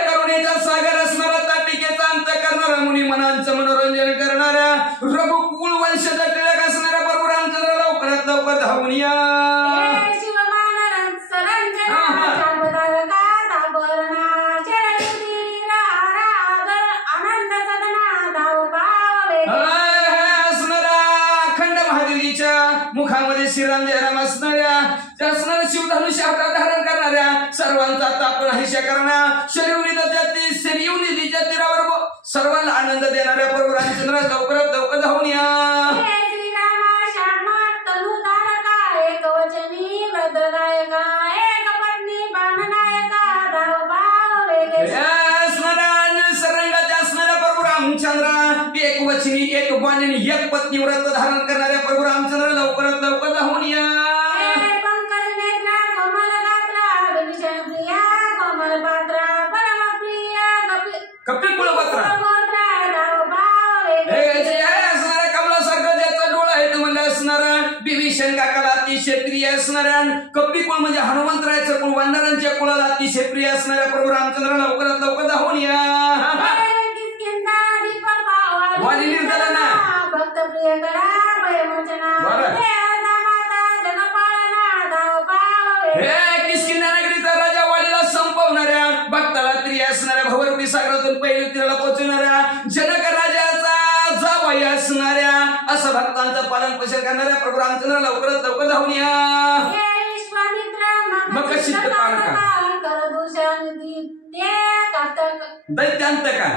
करुणेचा सागर असणारा ताटिकेचा अंत करणारा मुनी मनांचं मनोरंजन करणाऱ्या रघुकुल वंशज टिळक असणाऱ्या प्रभू रामचंद्र लवकरात लवकर धावूनिया मुखामध्ये श्रीराम जयराम असणाऱ्या असणाऱ्या शिवधनुष्य हातात धारण करणाऱ्या सर्वांचा ताप नाहीशा करणाऱ्या शरीर तीरावर सर्वांना आनंद देणाऱ्या प्रभू रामचंद्र लवकरात लवकर धावून या एक वचनी एक बाणीने एक पत्नी व्रत धारण करणाऱ्या प्रभू रामचंद्र लवकरात लवकर धावून या कपिल कुलपात्रा कमलासारखं ज्याचा डोळा आहे म्हणलं असणारा विभीषण काकाला अतिशय प्रिय असणाऱ्या कपिल कुळ म्हणजे हनुमंतरायचं कुळ वानरांच्या कुळाला अतिशय प्रिय असणाऱ्या प्रभू रामचंद्र लवकरात लवकर धावून या वाली निर्जलाना भक्त प्रिय करा किष्किंधा नगरीचा राजा वालीला संपवणाऱ्या भक्ताला प्रिय असणाऱ्या भवरूपी सागरातून पहिल्या तीराला पोहोचवणाऱ्या जनक राजाचा जावई असणाऱ्या असं भक्तांचं पालन पोषण करणाऱ्या प्रभू रामचंद्र लवकरात लवकर धावून या मग कशी दैत्यांत का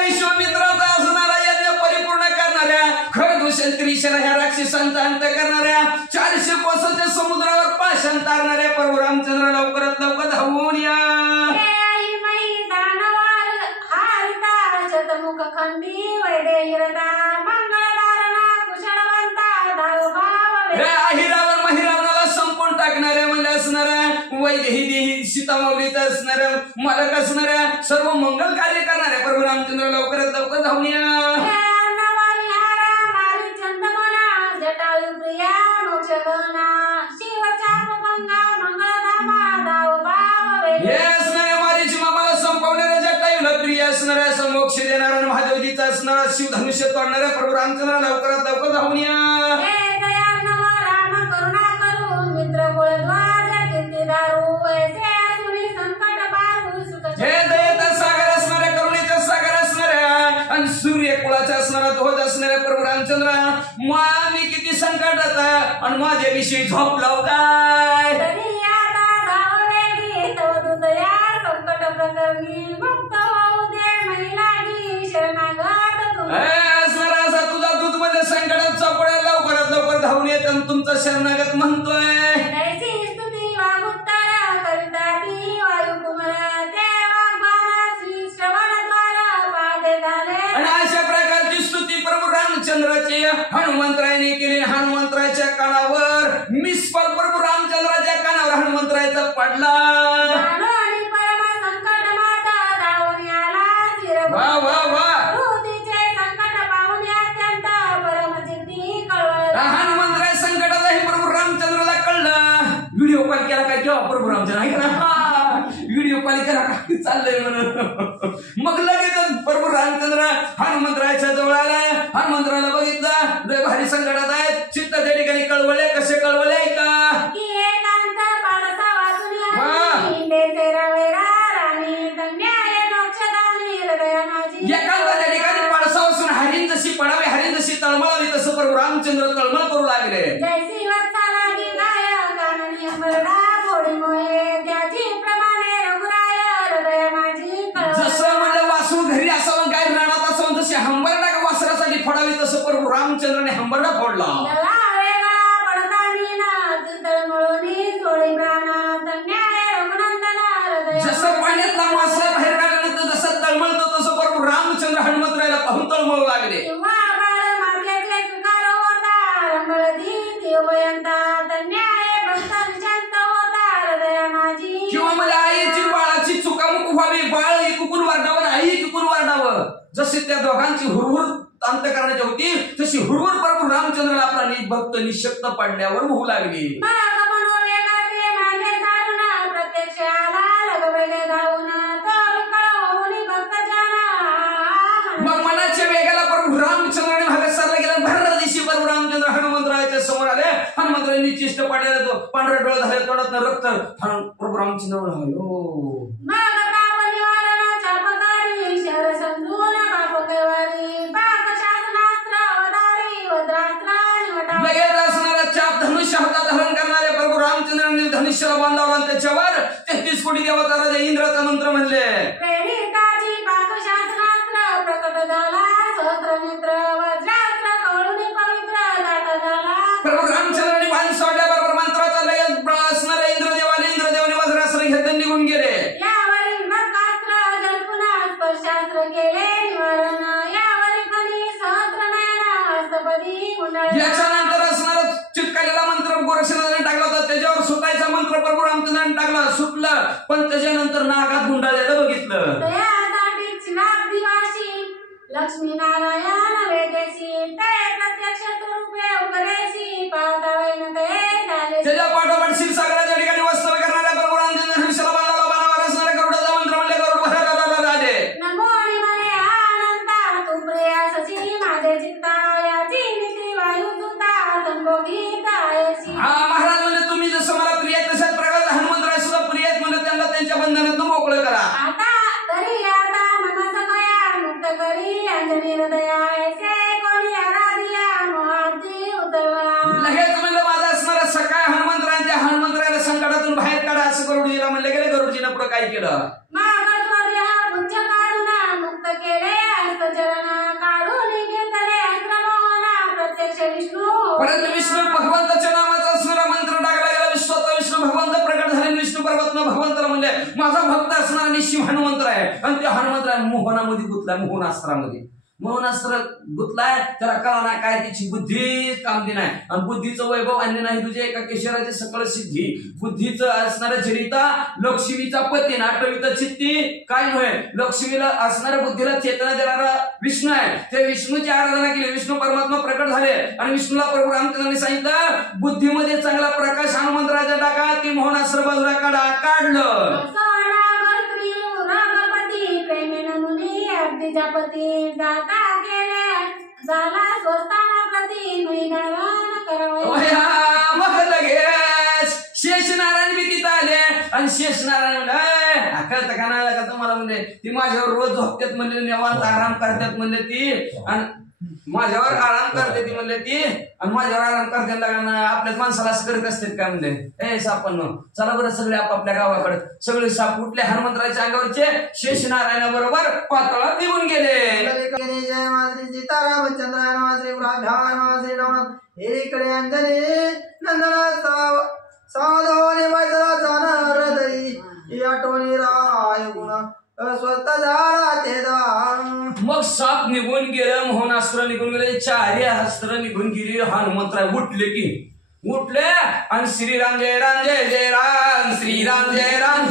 विश्वामित्राचा असणारा यज्ञ परिपूर्ण करणाऱ्या खरदूषण त्रिशर ह्या राक्षसांचा अंत करणाऱ्या 400 कोसाच्या समुद्रावर पाषाण तारणाऱ्या प्रभू रामचंद्र लवकरात लवकर धावून या टाकणाऱ्या म्हणजे असणाऱ्या वैदेही सीतामाऊलीचा असणाऱ्या मालक असणाऱ्या सर्व मंगल कार्य करणाऱ्या प्रभू रामचंद्र लवकरात लवकर धावून या संपवणाऱ्या जटायूला प्रिय असणाऱ्या मोक्ष देणारा महादेवजीचा असणारा शिवधनुष्य तोडणाऱ्या प्रभू रामचंद्र लवकरात लवकर धावून या सागर असणाऱ्या करुणेचा सागर असणाऱ्या आणि सूर्य कुळाचा असणारा ध्वज असणाऱ्या प्रभू रामचंद्र मी किती संकटात आणि माझ्याविषयी झोप लाव काय असा तुझा दूध मध्ये संकटात सापडायला लवकरात लवकर धावून येत आणि तुमचा शरणागत म्हणतोय रामचंद्राची हनुमंतरायाने केली हनुमंतरायाच्या कानावर मिसफल प्रभू रामचंद्राच्या कानावर हनुमंतरायाचा पडला वा वा वा हनुमंतराय संकटालाही प्रभू रामचंद्राला कळलं व्हिडिओ कॉल केला काय केव्हा प्रभू रामचंद्र आहे ना व्हिडिओ कॉल केला काय चाललंय म्हणून मग लगेच प्रभू रामचंद्र हनुमंतरायाच्या जवळ आला हनुमंतराला बघितलं लय भारी संकटात आहेत चित्त त्या ठिकाणी कळवले कसे कळवले का एकांता त्या ठिकाणी पळसापासून हरिण जशी पडावी हरिण जशी तळमळावी तसं प्रभू रामचंद्र तळमळ करू लागले जसं म्हणलं वासरू घरी असावं गाय रानात असावं जशी हंबरडा वासरासाठी फोडावी तसं प्रभू रामचंद्राने हंबरडा फोडला जसं पाण्यातला मासा बाहेर काढल्यानंतर जसं तळमळतो तसं प्रभू रामचंद्र हनुमंतरायाला पाहून तळमळू लागले किंवा मला आईची बाळा जशी त्या दोघांची हुरहुर अंतकरणाची होती तशी हुरहुर प्रभू रामचंद्राला आपला भक्त निशक्त पडल्यावर होऊ लागली. मग मनाच्या वेगाला प्रभू रामचंद्राने भागात सरला गेला. भर दिवशी प्रभू रामचंद्र हनुमंतरायाच्या समोर आले. हनुमंतरायांनी चिष्ट पाडलेला तो पांढरा डोळा झाले, तोंडात रक्त. प्रभू रामचंद्र धनुष्य हातात धारण करणारे प्रभू रामचंद्रांनी धनुष्याला बांधावला आणि त्याच्यावर 33 कोटी देवता राजा इंद्राचा मंत्र म्हणले. प्रभू रामचंद्रांनी बाण सोडल्याबरोबर मंत्राचा लय असणारे इंद्रदेवाने वज्रास्त्र घेत निघून गेले. याच्यानंतर असणारा चिटकालेला मंत्र गोरक्षनाथाने टाकला होता, त्याच्यावर सुटायचा मंत्र प्रभू रामचंद्राने टाकला, सुटलं. पण त्याच्यानंतर नागात गुंडाळलेलं बघितलं. लक्ष्मी नारायण वेदेशी प्रत्यक्ष स्वरूपे उगरेशी त्याच्या पाठोपाठ क्षीरसागराच्या ठिकाणी वास्तव्य करणाऱ्या प्रभू रामचंद्र हनुष्याला बांधाला बाणावर असणाऱ्या गरुडाचा मंत्र म्हणले. गरुड भरायला आले. नमो म्हणे अनंता तू प्रियासची माझे चित्तायाची निती वायू सुता संभोगीतायसी. महाराज म्हणजे तुम्ही जसं मला प्रिय आहे तशाच प्रकारे हनुमंतराय सुद्धा प्रिय आहेत म्हणत त्यांना त्यांच्या बंधनातून मोकळं करा. आता मन सगळ्या मुक्त करी अंजनी हृदयाचे कोणी आराधिया मोहाती उतरवा. लगेच म्हणलं माझा असणारा सकाळ हनुमंतरायाला संकटातून बाहेर काढा असं गरुडजीला म्हणले गेले. गरुडजीनं पुढे काय केलं? पुंज काढून मुक्त केले हस्तचरण काढून घेतले अस्त्रमोहना प्रत्यक्ष विष्णू. परंतु विष्णू भगवंताच्या नावाचा असणारा मंत्र टाकला गेला. विश्वाचा विष्णू भगवंत प्रकट झाले. विष्णू पर्वतनं भगवंताला म्हणले माझा भक्त असणारा निश्चिम हनुमंतर आहे. आणि त्या हनुमंतरा मोहनामध्ये गुंतला, मोहनास्त्रामध्ये. मोहनास्त्र गुंतलाय त्याला कळना काय त्याची बुद्धी काम नाही. आणि बुद्धीचं वैभव अन्य नाही तुझे एका केशराचे सकळ सिद्धी. बुद्धीचं असणाऱ्या चरिता लक्ष्मीचा पती नाटवित चित्ती काय नव्हे. लक्ष्मीला असणाऱ्या बुद्धीला चेतना देणारा विष्णू आहे. ते विष्णूची आराधना केली. विष्णू परमात्मा प्रकट झाले आणि विष्णूला प्रभू रामचंद्रांनी सांगितलं बुद्धीमध्ये चांगला प्रकाश हनुमंतराजा टाका. ते मोहनास्त्र बाजूला काढलं. पती जाता गेले झाला स्वस्ताना प्रती मग लगेच शेषनारायण बी तिथं आले. आणि शेषनारायण कळतं का नाही का तुम्हाला म्हणजे ती माझ्यावर रोज झोपतात म्हणले, निवांत आराम करतात म्हणले ती. आणि माझ्यावर आराम करते ती म्हणले ती. आणि माझ्यावर आराम करते लागणार आपल्याच माणसाला असं करीत असतात काय म्हणले. ए सापन्न चला बरं सगळे आपापल्या गावाकडे. सगळे साप उठले. हनुमंतराच्या अंगावरचे शेषनारायणा बरोबर पाताळात निघून गेले. जय माश्री सीतारामचंद्राय माश्री गुराभ्याय माश्री राम इकडे अंजनी नंदना सावधानी मैत्रा जाणार हृदयी आठवणी राय गुण स्वस्त झाला ते दार. मग साप निघून गेलं, मोहनास्त्र निघून गेले, चारी अस्त्र निघून गेली. हनुमंतराय उठले की उठले आणि श्रीराम जय राम जय जय राम श्रीराम जय राम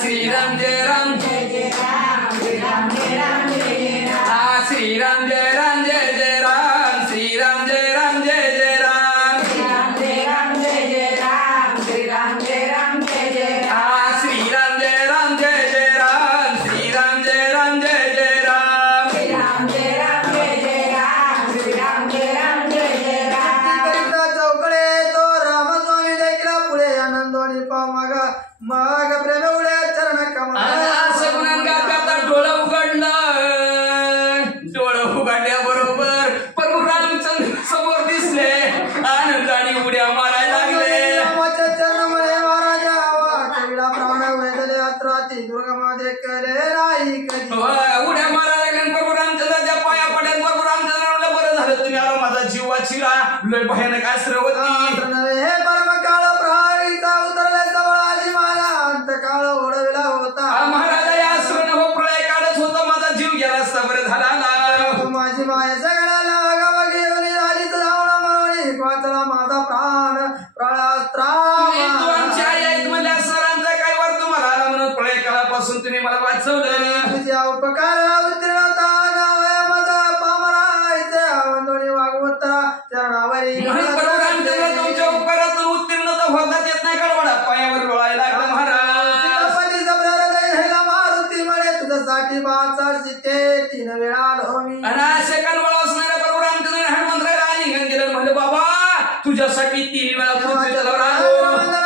श्रीराम जय राम श्रीराम जय राम श्रीराम जय राम जय जय राम श्रीराम जय राम जय जय राम श्रीराम जय राम जय जय राम श्रीराम जय राम जय जय राम श्रीराम जय राम जय जय राम श्रीराम जय राम जय जय राम श्रीराम जय राम जय जय राम श्रीराम जय राम जय जय राम. चौकडे तो रामस्वामी देखला पुढे आनंदोनी पामाग माग प्रेम उड्या चरण कमा. असं गुणांगात डोळं उघडलं. डोळं उघडल्याबरोबर प्रभू रामचंद्र समोर दिसले. आनंदाने उड्या मारायला लागले. रामाच्या चरणमध्ये महाराजा वाटविला प्राण वेदले अत्राती दुर्गमादे केले नाही कधी. उड्या मारायला लागले. प्रभू रामचंद्राच्या पाया पडल्या. प्रभू रामचंद्र बरं झालं तुम्ही आला. माझा जीव वाचिला. लय भयानक आश्रय होती. हे परम काळ प्रहारीचा उतरले जवळ आली माझा अंत काळ ओढविला होता. महाराजा या आश्रय हो प्रलय काढत होता. माझा जीव गेला असता बरं झाला ना. माझी माय सगळ्याला गावा घेऊन राजीच धावण म्हणून वाचला माझा प्राण प्रळास्त्रा. आमची आई आहेत म्हणले सरांचा काय वर तुम्हाला आला म्हणून प्रलय काळापासून तुम्ही मला वाचवलं. तुझ्या उपकार उत्तीर्णता म्हणून प्रभू रामचंद्र तुमच्या उपकारातून उत्तीर्णता होतात येत नाही गडबडा पायावर डोळायला लागला महाराज. सीतापती जबरा हृदय मारुती म्हणे तुझ्यासाठी 3 वेळा लोमी. आणि असे कणवळ असणाऱ्या प्रभू रामचंद्र हनुमंतरायला निघून गेलं म्हणलं बाबा तुझ्यासाठी 3 वेळा पृथ्वीवर आलो.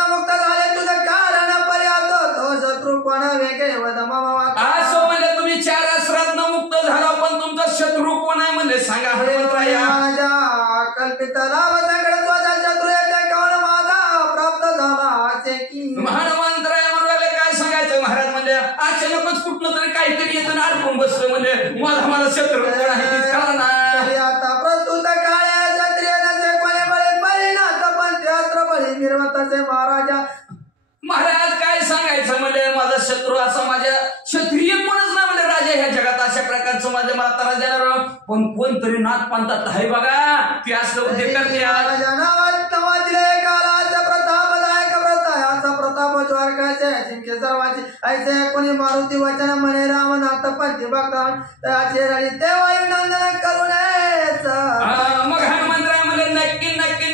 मुक्त झाले तुझं कारण पर्यात तो शत्रू कोण वेगळे असं म्हणलं तुम्ही 4 असरातनं मुक्त झाला पण तुमचा शत्रू कोण आहे म्हणले सांगा हनुमंतराया. माझ्या कल्पित लाभ सगळं तुझा शत्रू येते कोण माझा प्राप्त झाला असे की. हनुमंतराया म्हणले काय सांगायचं महाराज म्हणले अचानकच कुठनं तरी काहीतरी येतं ना अडकून बसलं म्हणजे मला शत्रू कोण आहे ते कळलं ना. आता प्रस्तुत काळ्या क्षत्रिय नसे कोणी बळे परिणात पण त्यास्त्र बळी मिरवताचे महाराजा. महाराज काय सांगायचं म्हणजे माझा शत्रू असा माझ्या क्षत्रिय कोणच नाही म्हणजे राजा ह्या जगात अशा प्रकारचं माझ्या मला त्रास देणार पण कोणतरी नाथ पंथात आहे बघा ते असलं उद्योग करते. राजा नावात नवाजिले कालाचा प्रतापदायक व्रतायाचा प्रताप ज्वारकाचे जिंके सर्वांचे ऐसे कोणी मारुती वचन म्हणे रामनाथ पंथी भक्तान त्याचे रळी ते वायुनंदन करून मग हनुमंतराय म्हणजे नक्की नक्की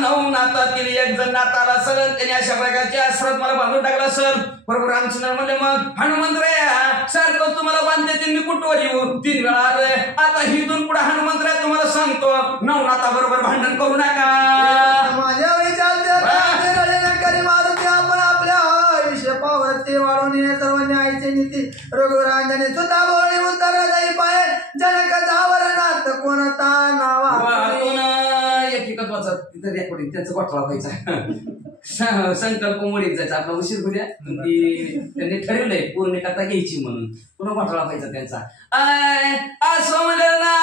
नवनाथातील एक जण नाताला असेल त्याने अशा प्रकारचे आश्रत मला बांधून टाकला असेल. प्रभू रामचंद्र म्हणले मग हनुमंतराय सारखं तुम्हाला बांधते त्यांनी कुठवर येऊ 3 वेळा आलोय आता हिथून पुढे हनुमंतराय तुम्हाला सांगतो नवनाथा बरोबर भांडण करू नका. माझ्या विचारते करी मारुती आपण आपल्या विषय पावरती वाढवून सर्व न्यायाची नीती रघुरांजने सुद्धा बोलणी उत्तर दई पाय जनक जावरणात कोणता नावा. एकेकच वाचत तिथं रेकॉर्डिंग त्यांचं गोठवा व्हायचा संकल्प मोडीत जायचा आपला उशीर होत्या त्यांनी ठरवलंय पूर्ण कथा घ्यायची म्हणून पुन्हा गोठवा व्हायचा त्यांचा. असं म्हणलं ना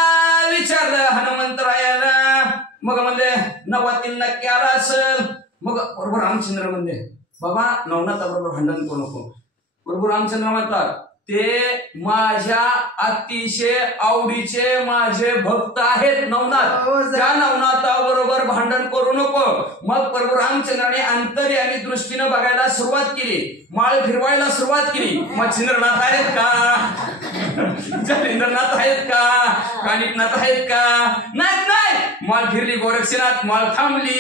विचारलं हनुमंतरायाला मग म्हणले नवातील नक्की आला असेल. मग बरोबर रामचंद्र म्हणले बाबा नवनाथा बरोबर भांडण करू नको. बरोबर रामचंद्र म्हणतात ते माझ्या अतिशय आवडीचे माझे भक्त आहेत नवनाथ त्या नवनाथा बरोबर भांडण करू नको. मग प्रभू रामचंद्राने अंतर्यामी दृष्टीनं बघायला सुरुवात केली माळ फिरवायला सुरुवात केली. मच्छिंद्रनाथ आहेत का जलेंद्रनाथ आहेत का कानिकनाथ आहेत का नाही माळ फिरली गोरक्षनाथ माळ थांबली.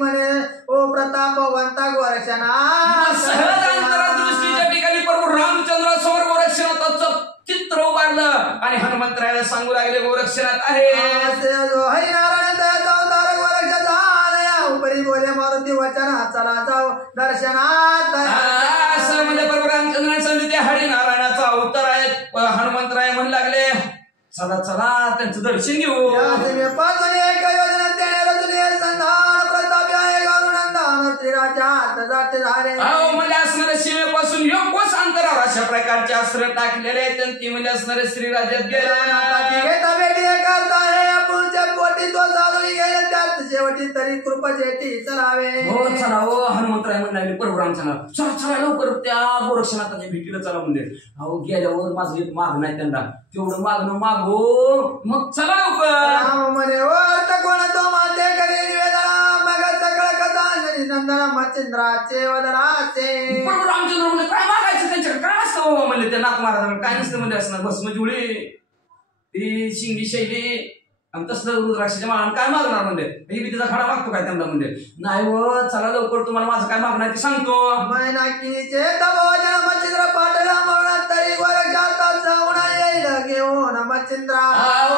म्हणे ओ प्रतापवंता गोरक्षनाथ सहज अंतरदृष्टीच्या ठिकाणी प्रभू रामचंद्रासमोर गोरक्षनाथाचं चित्र उभारलं आणि हनुमंतरायाला सांगू लागले गोरक्षनाथ आहे हरिनारायण दयाचा अवतार गोरक्षाचा उपरी बोले मारुती वचना चला जाऊ दर्शनात. असं म्हणजे प्रभू रामचंद्राने सांगितले ते हरिनारायणाचा अवतार आहेत. हनुमंतराय म्हणू लागले चला चला त्यांचं दर्शन घेऊ. एक योजना म्हणजे असणारे सीमेपासून योग्यच अंतरावर अशा प्रकारचे अस्त्र टाकलेले आहेत ती म्हणजे असणारे श्रीराज्यात शेवटी तरी कृपजेटी चलावे. हो चला हो हनुमंतराय म्हणले प्रभू रामचंद्र चला चला लवकर त्या गोरक्षनाथाच्या भेटीला चला म्हणजे अहो गेल्यावर माझं एक मागणं आहे त्यांना तेवढं मागणं मागो मग चला लवकर म्हणे अर्थ कोण तो माते करे निवेदना मग सकळ कथा नंदन मच्छिंद्राचे वदनाचे. प्रभू रामचंद्र म्हणजे काय मागायचं त्यांच्याकडे काय असतं बाबा म्हणले त्या नाथ महाराजांना काय नसतं म्हणजे असणार भस्म जुळे ती शिंगी शैली आणि तसलं रुद्राक्षाच्या माळानं काय मागणार म्हणजे मी तिचा खडा मागतो काय त्यांना म्हणजे नाही व चला लवकर तुम्हाला माझं काय मागणार ते सांगतो. मैनाकीचे तपोजन मच्छिंद्र पाटला म्हणून तरी गोरक्षात जाऊन येईल घेऊन मच्छिंद्रा.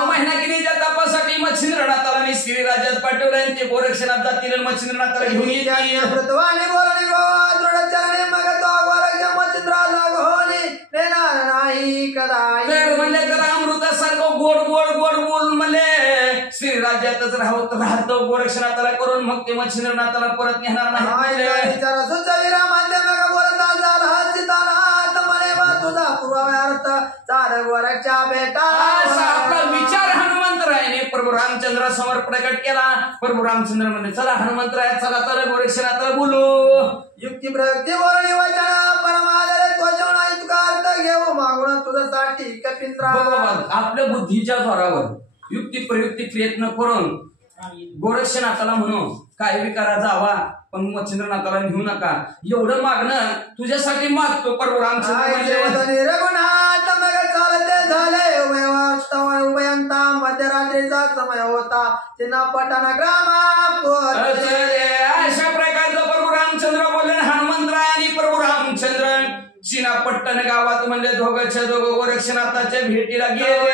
महिनागिरीच्या तपासाठी मच्छिंद्रनाथाला मी श्रीराज्यात पाठवलंय ते गोरक्षनाथ जातील मच्छिंद्रनाथाला घेऊन येतील. मृतवानी बोलणी गोवा दृढ चरणी मग तो गोरक्ष मच्छिंद्राला घोनी नेणार नाही कदाई. म्हणले तर अमृतासारखं गोड गोड गोड बोलून म्हणले श्रीराज्यातच राहतो गोरक्षनाथाला करून मग ते मच्छिंद्रनाथाला परत नेणार नाही. तुझा पूर्वार्थ चार गोरक्षा बेटा आपला विचार हनुमंतरायाने प्रभू रामचंद्रासमोर प्रकट केला. प्रभू रामचंद्र म्हणजे चला हनुमंतराय चला तर गोरक्षनाथाला बोलू. युक्ती प्रयुक्ती बोलणी वचना परमादर त्वचवणा इतका अर्थ घेऊ मागून तुझ्यासाठी कपिंद्रा. आपल्या बुद्धीच्या जोरावर युक्ती प्रयुक्ती प्रयत्न करून गोरक्षनाथाला म्हणू काय विकारा जावा पण मच्छिंद्रनाथाला घेऊ नका एवढं मागणं तुझ्यासाठी मागतो प्रभू रामचंद्र. रघुनाथ मग चालते झाले समय होता चिन्हा पटाना ग्रामा अशा प्रकारचं प्रभू रामचंद्र बोलले. हनुमंतराय आणि प्रभू रामचंद्र चिना पट्टण गावात म्हणजे दोघंच्या दोघं गोरक्षनाथाच्या भेटीला गेले.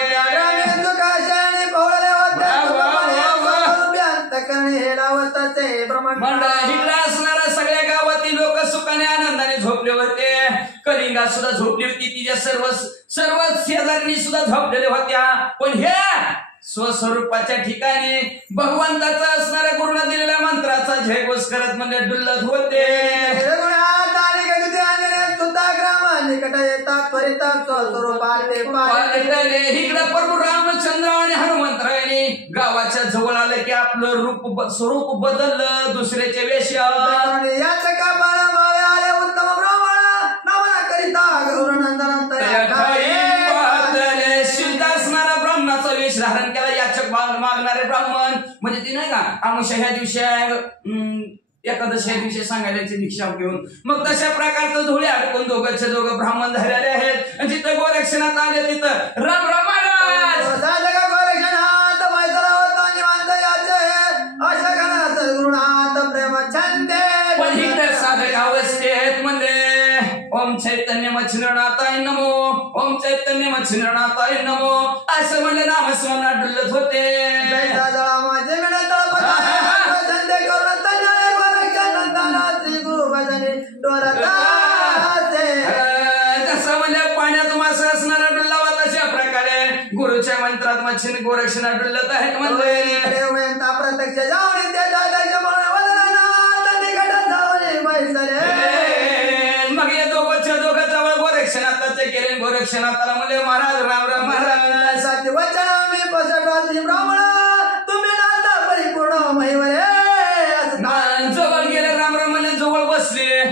इकडे असणाऱ्या सगळ्या गावातील लोक सुखाने आनंदाने झोपले होते. कलिंगा सुद्धा झोपली होती. तिच्या सर्व शेजारी सुद्धा झोपलेल्या होत्या. पण हे स्वस्वरूपाच्या ठिकाणी भगवंताचा असणाऱ्या गुरुना दिलेल्या मंत्राचा जयघोष करत म्हणजे डुल्लत होते. इकडे प्रभू रामचंद्र आणि हनुमंतरायाने गावाच्या जवळ आलं की आपलं स्वरूप बदललं दुसऱ्याच्या वेशात. याचं का बाळा आले उत्तम ब्राह्मण नवना करिता शुद्ध असणारा ब्राह्मणाचा वेश धारण केला. याचक मागणारे ब्राह्मण म्हणजे ती नाही का आमुषा ह्या दिवशी एकादशी ह्या दिवशी सांगायची भिक्षा घेऊन मग तशा प्रकारचं धुळे अडकून दोघंच्या दोघं ब्राह्मण झालेले आहेत. जिथं गोरक्षणात आले तिथं राम राम अवस्थेत म्हणजे ओम चैतन्य मच्छिंद्रनाथाय नमो ओम चैतन्य मच्छिंद्रनाथाय नमो असं म्हणजे नामस्मरणात डुलत होते. कसं म्हणजे पाण्यात मासा असणारा डुल्लावा तशा प्रकारे गुरुच्या मंत्रात मच्छिन गोरक्षणा डुलत आहेत. म्हणजे प्रत्यक्ष मग या दोघं जवळ गोरक्षनाथाचे केले. गोरक्षनाथाला म्हणजे महाराज राम राम महाराज ब्राह्मण तुम्ही नाता परिपूर्ण महिवरे जवळ गेले. राम राम म्हणजे जवळ बसले.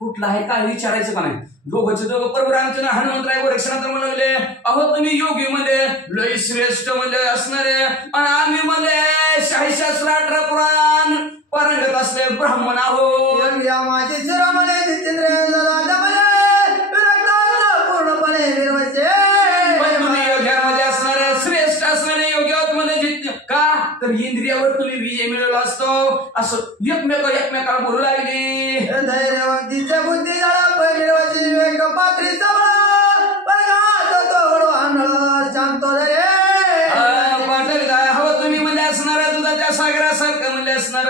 कुठला आहे काय विचारायचं का नाही. दोघंचे दोघं प्रभू रामचंद्र हनुमंतराय गोरक्षनाथ म्हणले अहो तुम्ही योगी मध्ये लय श्रेष्ठ म्हणजे असणारे आणि आम्ही म्हणजे शाही शास्त्र 18 पुराण पारंगत असले ब्राह्मण आहोत. माझे शिरोमणे पूर्णपणे योग्यामध्ये असणारे श्रेष्ठ असणारे योग्य आहोत म्हणजे का तर इंद्रियावर तुम्ही विजय मिळवला असतो असं एकमेकाला बोलू लागली. धैर्यवंतीच्या बुद्धी मिळवायची विवेक पात्री शांतो रे हवं तुम्ही म्हणजे असणारा दुधाच्या सागरासारखं म्हणजे असणार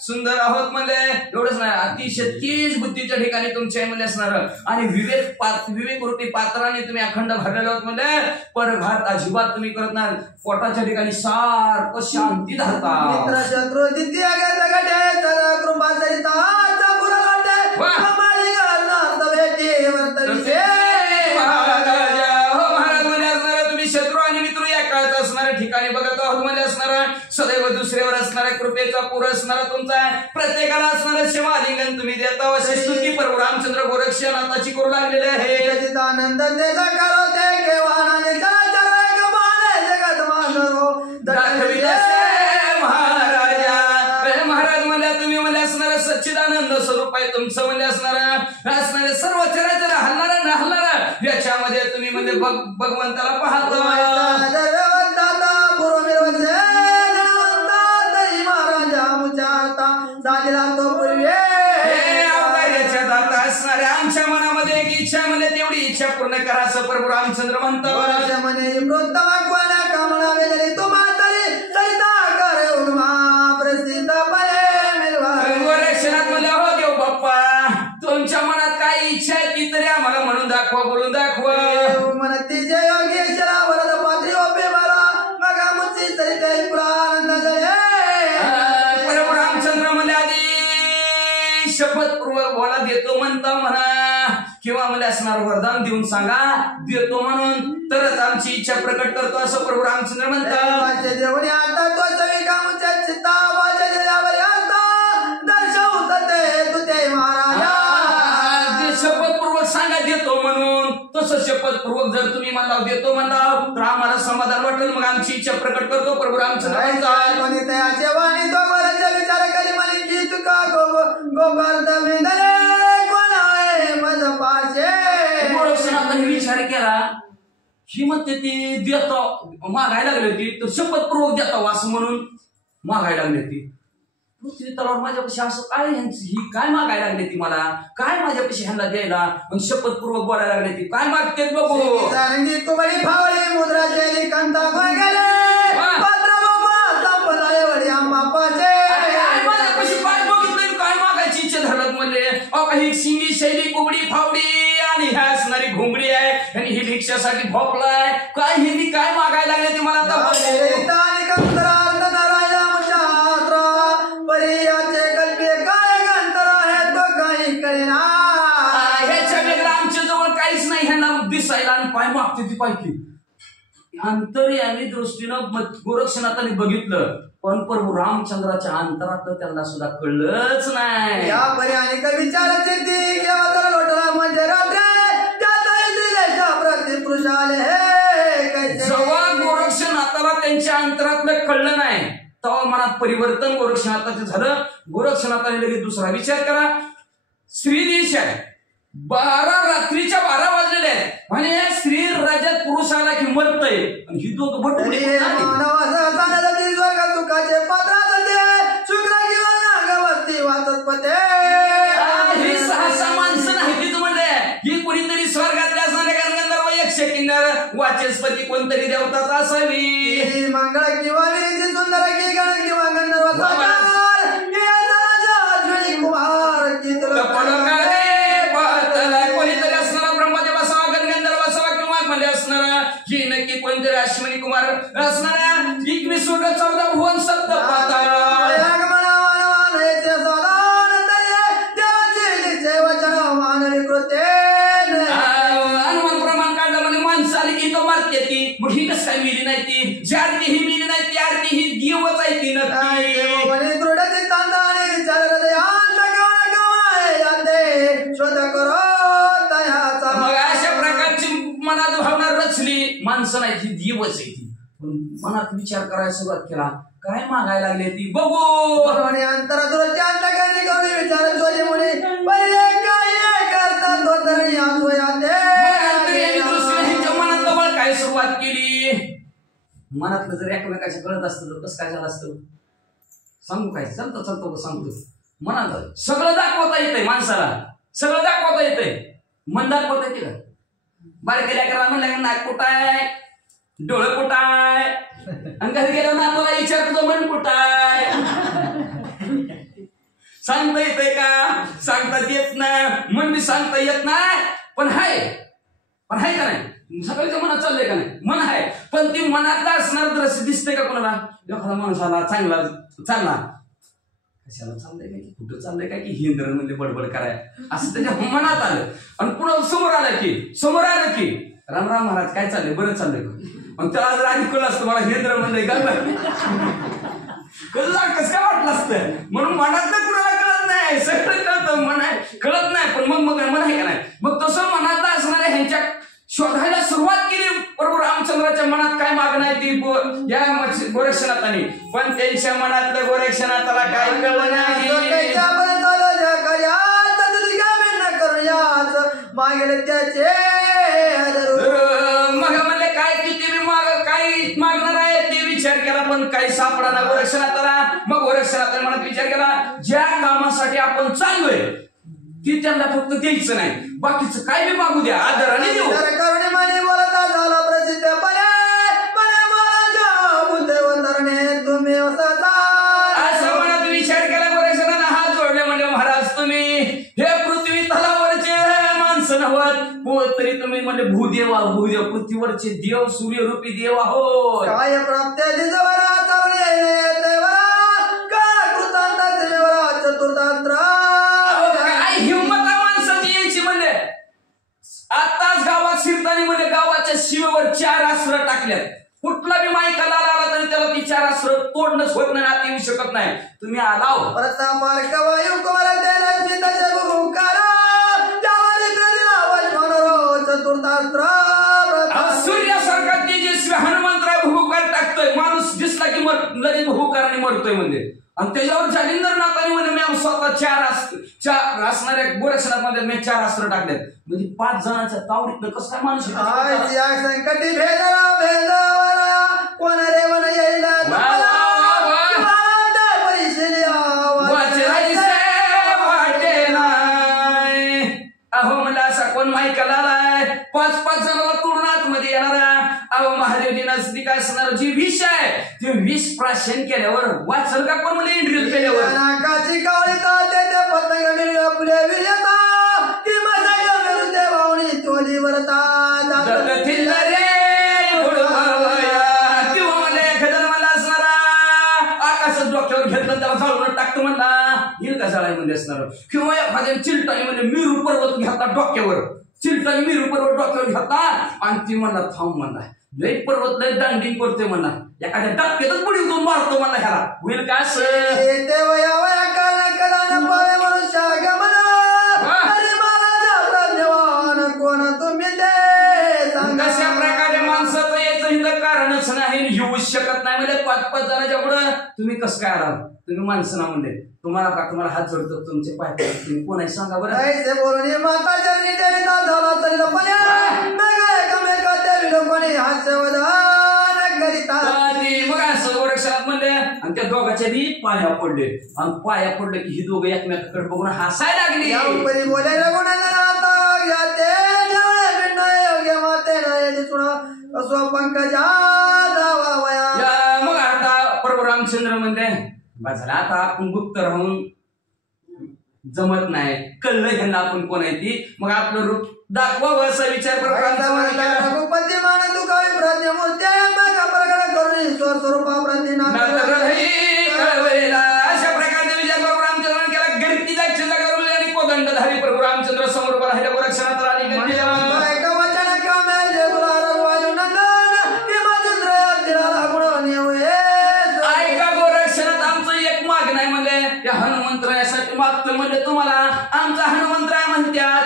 सुंदर आहोत म्हणजे एवढंच नाही अतिशय तेज बुद्धीच्या ठिकाणी तुमच्या म्हणजे असणार आणि विवेक रूपी पात्राने तुम्ही अखंड भरलेला आहोत म्हणजे परघात अजिबात तुम्ही करत नाही. पोटाच्या ठिकाणी सारखं शांती धरता. मित्र शत्रू द्वितीय कृपा ठिकाणी बघत आहोत म्हणजे असणारा सदैव दुसऱ्यावर असणारा कृपेचा पूर असणारा तुमचा प्रत्येकाला असणारा शिवालिंगन तुम्ही देता. अशी स्तुती प्रभू रामचंद्र गोरक्षनाथाची करू लागलेले आहे. आनंद त्याचा करो ते केव्हाने महाराज म्हणल्या तुम्ही म्हणजे असणारा सच्चिदानंद स्वरूप आहे तुमचं म्हणजे असणारे सर्व चराचर हलणारा न हलणारा याच्यामध्ये तुम्ही म्हणजे भगवंताला पाहता. आमच्या मनामध्ये एक इच्छा म्हणजे तेवढी इच्छा पूर्ण करा असं प्रभू रामचंद्र म्हणतात. गोरक्षनाथ म्हणजे हो देव बाप्पा तुमच्या मनात काय इच्छा आहे ती तरी आम्हाला म्हणून दाखवा बोलून दाखवा. प्रभू रामचंद्र म्हणजे आधी शपथपूर्वक बोला देतो म्हणता म्हणा किंवा मला असणार वरदान देऊन सांगा देतो म्हणून तरच आमची इच्छा प्रकट करतो असं प्रभू रामचंद्र म्हणतात. शपथपूर्वक सांगा देतो म्हणून तसं शपथपूर्वक जर तुम्ही मला देतो म्हणला तर आम्हाला समाधान वाटेल मग आमची इच्छा प्रकट करतो प्रभू रामचंद्र म्हणतात. गोरक्षनाथांनी विचार केला ही म्हणते ती देतो मागायला लागली होती तर शपथपूर्वक देतो असं म्हणून मागायला लागली होती. पृथ्वी तलावर माझ्यापाशी असं काय ह्यांची ही काय मागायला लागली ती मला काय माझ्यापाशी ह्यांना द्यायला पण शपथपूर्वक बोलायला लागली ती काय मागते बघू. कुबडी फावली मुद्रा जेली कांता गेले पत्र बाबा संपलाय वडी आंबापाचे माझ्यापाशी काय बघितलं काय मागायची इच्छा धरत म्हणले अहो काही शिंगी शैली कुबडी फावडी आणि ह्या असणारी घुंगडी आहे आणि ही भिक्षासाठी भोपलाय काय हे काय मागायला लागले ते मला आमच्या जवळ काहीच नाही ह्यांना दिसायला आणि काय मागते ती पाहिजे. अंतर्यामी दृष्टीनं गोरक्षनाथाने बघितलं पण प्रभू रामचंद्राच्या अंतरात त्यांना सुद्धा कळलंच नाही. या पर्याय विचारायचे ती केव्हा लोटला म्हणजे जेव्हा गोरक्षनाथाला त्यांच्या अंतरातलं कळलं नाही तेव्हा मनात परिवर्तन गोरक्षनाथाचं झालं. गोरक्षनाथाने लगेच दुसरा विचार करा. श्रीदेश आहे 12 वाजलेले आहेत म्हणे स्त्री राज्यात पुरुष आला की मरतय आणि ही दोघं भटुडे ही 6 माणसं नाही तीच म्हणले ही कुणीतरी स्वर्गातल्या असणाऱ्या गंधर्व यक्ष किन्नर वाचस्पती कोणतरी देवताच असावी. मंगळ किंवा विरीची सुंदर की गण किंवा गंधर्व कोणीतरी असणारा ब्रह्मदेव असावा गणगंधर्व असावा किंवा मला असणारा ही नक्की कोणतरी अश्विनी कुमार असणारा 21 स्वर्ग 14 भुवन 7 पाताळ हनुमान प्रमाण काढलं म्हणजे माणसं आली की तो मारते ती मग ही कसं काय मिली नाही ती जी आरती ही मिली नाही ती आरती ही देवच आहे ती नक्की. मग अशा प्रकारची मनात भावना रचली माणसं नाही ती देवच आहे ती. मनात विचार करायला सुरुवात केला काय मागायला लागले ती बघू मनात जवळ काय सुरुवात केली. मनातलं जर एकमेकाशी कळत असतं तर कसं काय झालं असतं सांगू काय चालतो सांगतो. मनात सगळं दाखवता येतंय माणसाला सगळं दाखवता येतंय मन दाखवता येते का. बारक्या लेकराला म्हणलं नाक कुठं आहे डोळं कुठं आहे आणि घरी गेलं ना तुला विचारतो मन कुठं आहे सांगता येतंय का सांगता येत नाही मन मी सांगता येत नाही पण हाय का नाही सगळ्याच्या मनात चाललंय का नाही मन आहे पण ती मनातला असणार दृश्य दिसतंय का कोणाला एखादा माणसाला चांगला चालला कशाला चाललंय काय की कुठं चाललंय काय की हिंद्र म्हणजे बडबड कराय असं त्याच्या मनात आलं आणि पुन्हा समोर आलं की राम महाराज काय चाललंय बरं चाललंय पण त्याला जर आधी कळलं असतं मला हिंद्र म्हणलंय का कसं काय वाटलं असतं म्हणून मनातलं कुणाला कळत नाही सगळं कळतं मन आहे कळत नाही पण मग मन आहे का नाही मग तसं मनातलं असणाऱ्या ह्यांच्या शोधायला सुरुवात केली प्रभू रामचंद्राच्या मनात काय मागणं आहे ती या गोरक्षनाथाने पण त्यांच्या मनातलं गोरक्षनाथाला काय कळलं नाही. मग म्हणले काय किती काय मागणार आहे ते विचार केला पण काही सापडा ना गोरक्षनाथाला. मग गोरक्षनाथाने मनात विचार केला ज्या कामासाठी आपण चाललोय ती त्यांना फक्त द्यायचं नाही बाकीचं काय बी मागू द्या आदराने देऊ. असं मनात विचार केला गोरक्षनाथाने हात जोडले म्हणजे महाराज तुम्ही हे पृथ्वी तलावरचे माणसं नव्हत तरी तुम्ही म्हणजे भूदेव पृथ्वीवरचे देव सूर्यरूपी देव आहोत. काय काय हिंमत माणसाची यायची म्हणले आताच गावात शिरतानी म्हणजे गावाच्या शिवेवर 4 अस्त्र टाकल्यात. कुठला बी माईकाला आला तरी त्याला ती 4 अस्त्र तोडणंच होत नाही आत येऊ शकत नाही. तुम्ही आलाव सूर्यासारखा तेजस्वी हनुमंतराव भूकार टाकतोय माणूस दिसला की लगेच हुकाराने मरतोय म्हणजे. आणि त्याच्यावर जालिंदर नाथांनी म्हणे मी स्वतः चार असणाऱ्या गोरक्षनाथमध्ये मी 4 अस्त्र टाकलेत. म्हणजे 5 जणांच्या तावडीतनं कसं काय माणूस आज या संकटी भेदरा भेदवरा कोण रे वन येईल अहो मला असा कोण माहिती आलाय 5 जणांना तोडून आतमध्ये येणारा. अहो महादेवजी नजदीक असणार जी विष आहे ते विष प्राशन केल्यावर वाचल का कोण मला इंटरव्ह्यू केल्यावर नाकाची कावळी ताते ते पतंग मिळी आपले विजेता की माझा विरुद्ध वावणी तोली वरता जगतील रे किंवा मला एखाद्याला मला असणारा आकाशात डोक्यावर घेतलं त्याला जाळून टाकतो म्हणला येईल का जाळ्यामध्ये असणार. किंवा एखाद्या चिलटाने म्हणजे मेरू पर्वत घेतला डोक्यावर. चिलटाने मेरू पर्वत डोक्यावर घेतला आणि ती म्हणला थांब म्हणला लय पर्वत लय दांडिंग करतोय म्हणला एखाद्या डबक्यातच बुडी उडून मारतो म्हणला ह्याला होईल का असं. कोण तुम्ही कशा प्रकारे माणसाचं याचं इथं कारणच नाही येऊ शकत नाही म्हणजे 5 जणांच्या पुढं तुम्ही कसं काय आलात. तुम्ही माणसं ना म्हणले तुम्हाला हात जोडतो तुमचे पाय तुम्ही कोण आहे सांगा बरं. ऐसे बोलणी माता जरणी देविता झाला तरी लपल्या एकामेका देवी लोकांनी हास्यवदान करिता. मग असं गोरक्षनाथ म्हणले आणि त्या दोघांच्या बी पाया पडले आणि पाया पडले की ही दोघं एकमेकाकडे बघून हसायला लागली. बोले रघुनंदन आता घ्या ते योग्य माते पंकजा मग आता प्रभू रामचंद्र म्हणले झाला आता आपण गुप्त राहून जमत नाही कळलं ह्यांना आपण कोण आहे ती मग आपलं रूप दाखवावं असा विचार रघुपती मान दुखावी प्रज्ञमूर्ती प्रकट करून ईश्वर स्वरूपा अशा प्रकारचा विचार प्रभू रामचंद्र केला. गणतीचा चिल्ला करून आणि कोदंडधारी प्रभू रामचंद्र समोर उभा राहिल्या गोरक्षनाथ राणी हनुमंतरायासाठी मागतो म्हणजे तुम्हाला आमचा हनुमंतराय म्हणतात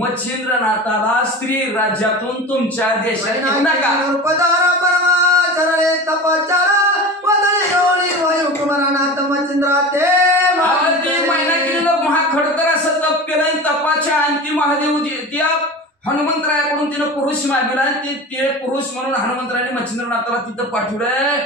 मच्छिंद्रनाथाला स्त्री राज्यातून तुमच्या देशात येऊ नका. महिना केलेलं महाखडतर असं तप केलं तपाच्या अंती महादेव त्या हनुमंतरायाकडून तिनं पुरुष मागविला आणि ते पुरुष म्हणून हनुमंतरायाने मच्छिंद्रनाथाला तिथं पाठवलंय.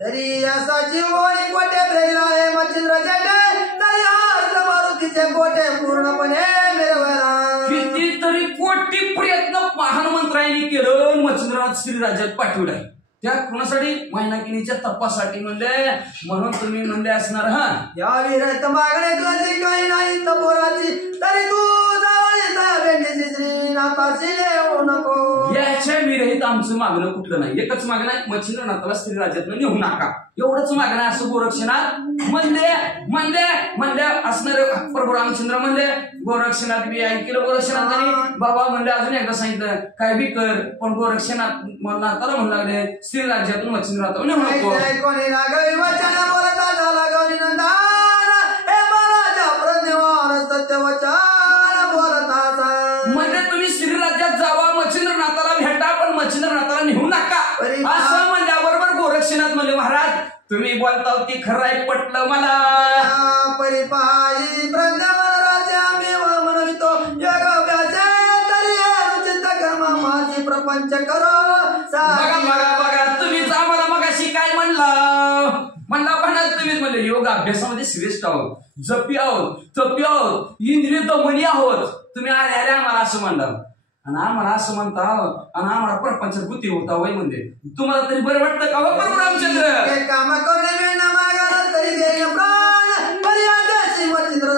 तरी असा जीवनी कोटे प्रेरणा आहे मच्छिंद्र जेठे तरी अर्थ मारुतीचे कोटे पूर्णपणे मिळवायला कितीतरी कोटी प्रयत्न हनुमंतरायांनी केलं मच्छिंद्रनाथ श्री राज्यात पाठवलाय. त्या कोणासाठी महिनाकिनीच्या तपासाठी म्हणले म्हणून तुम्ही म्हणले असणार. या विरत मागणे तुझी काही नाही तपोराची तरी तू नको. याच्या विरहित आमचं मागणं कुठलं नाही. एकच मागणं आहे मच्छिंद्रनाथाला स्त्री राज्यातनं नेऊ नका एवढंच मागणं आहे. असं गोरक्षनाथ म्हणले असणारे प्रभू रामचंद्र म्हणले गोरक्षनाथ बी ऐकलं. गोरक्षनाथांनी बाबा म्हणले अजून एकदा सांगितलं काय बी कर पण गोरक्षनाथ नाथाला म्हणू लागले स्त्री राज्यातून मच्छिंद्रनाथाला नेऊ नको. कोणी लागली वचन बोलता झाला गौरी नंदान हे बाळाच्या प्रज्ञवान सत्य वचन बोलता म्हणजे तुम्ही श्री राज्यात जावा मच्छिंद्रनाथाला भेटा पण मच्छिंद्रनाथाला नेऊ नका असं म्हणल्याबरोबर गोरक्षनाथ म्हणले महाराज तुम्ही बोलता ती खरं आहे पटलं मला. परिपाई प्रज्ञावान राजा मी म्हणतो योगाभ्यासे तरी अनुचित कर्म माझी प्रपंच करो. बघा तुम्हीच आम्हाला मगाशी काय म्हणला तुम्हीच म्हणले योग अभ्यासामध्ये श्रेष्ठ आहोत जपी आहोत तपी आहोत इंद्रिय दमनी आहोत. तुम्ही आले आम्हाला असं म्हणलं आणि आम्हाला असं म्हणता आणि आम्हाला प्रपंचात बुद्धी होता वय म्हणजे तुम्हाला तरी बरं वाटतं का प्रभू रामचंद्र काम करणे मागाला तरी देईन प्राण पर्यादेशी मच्छिंद्र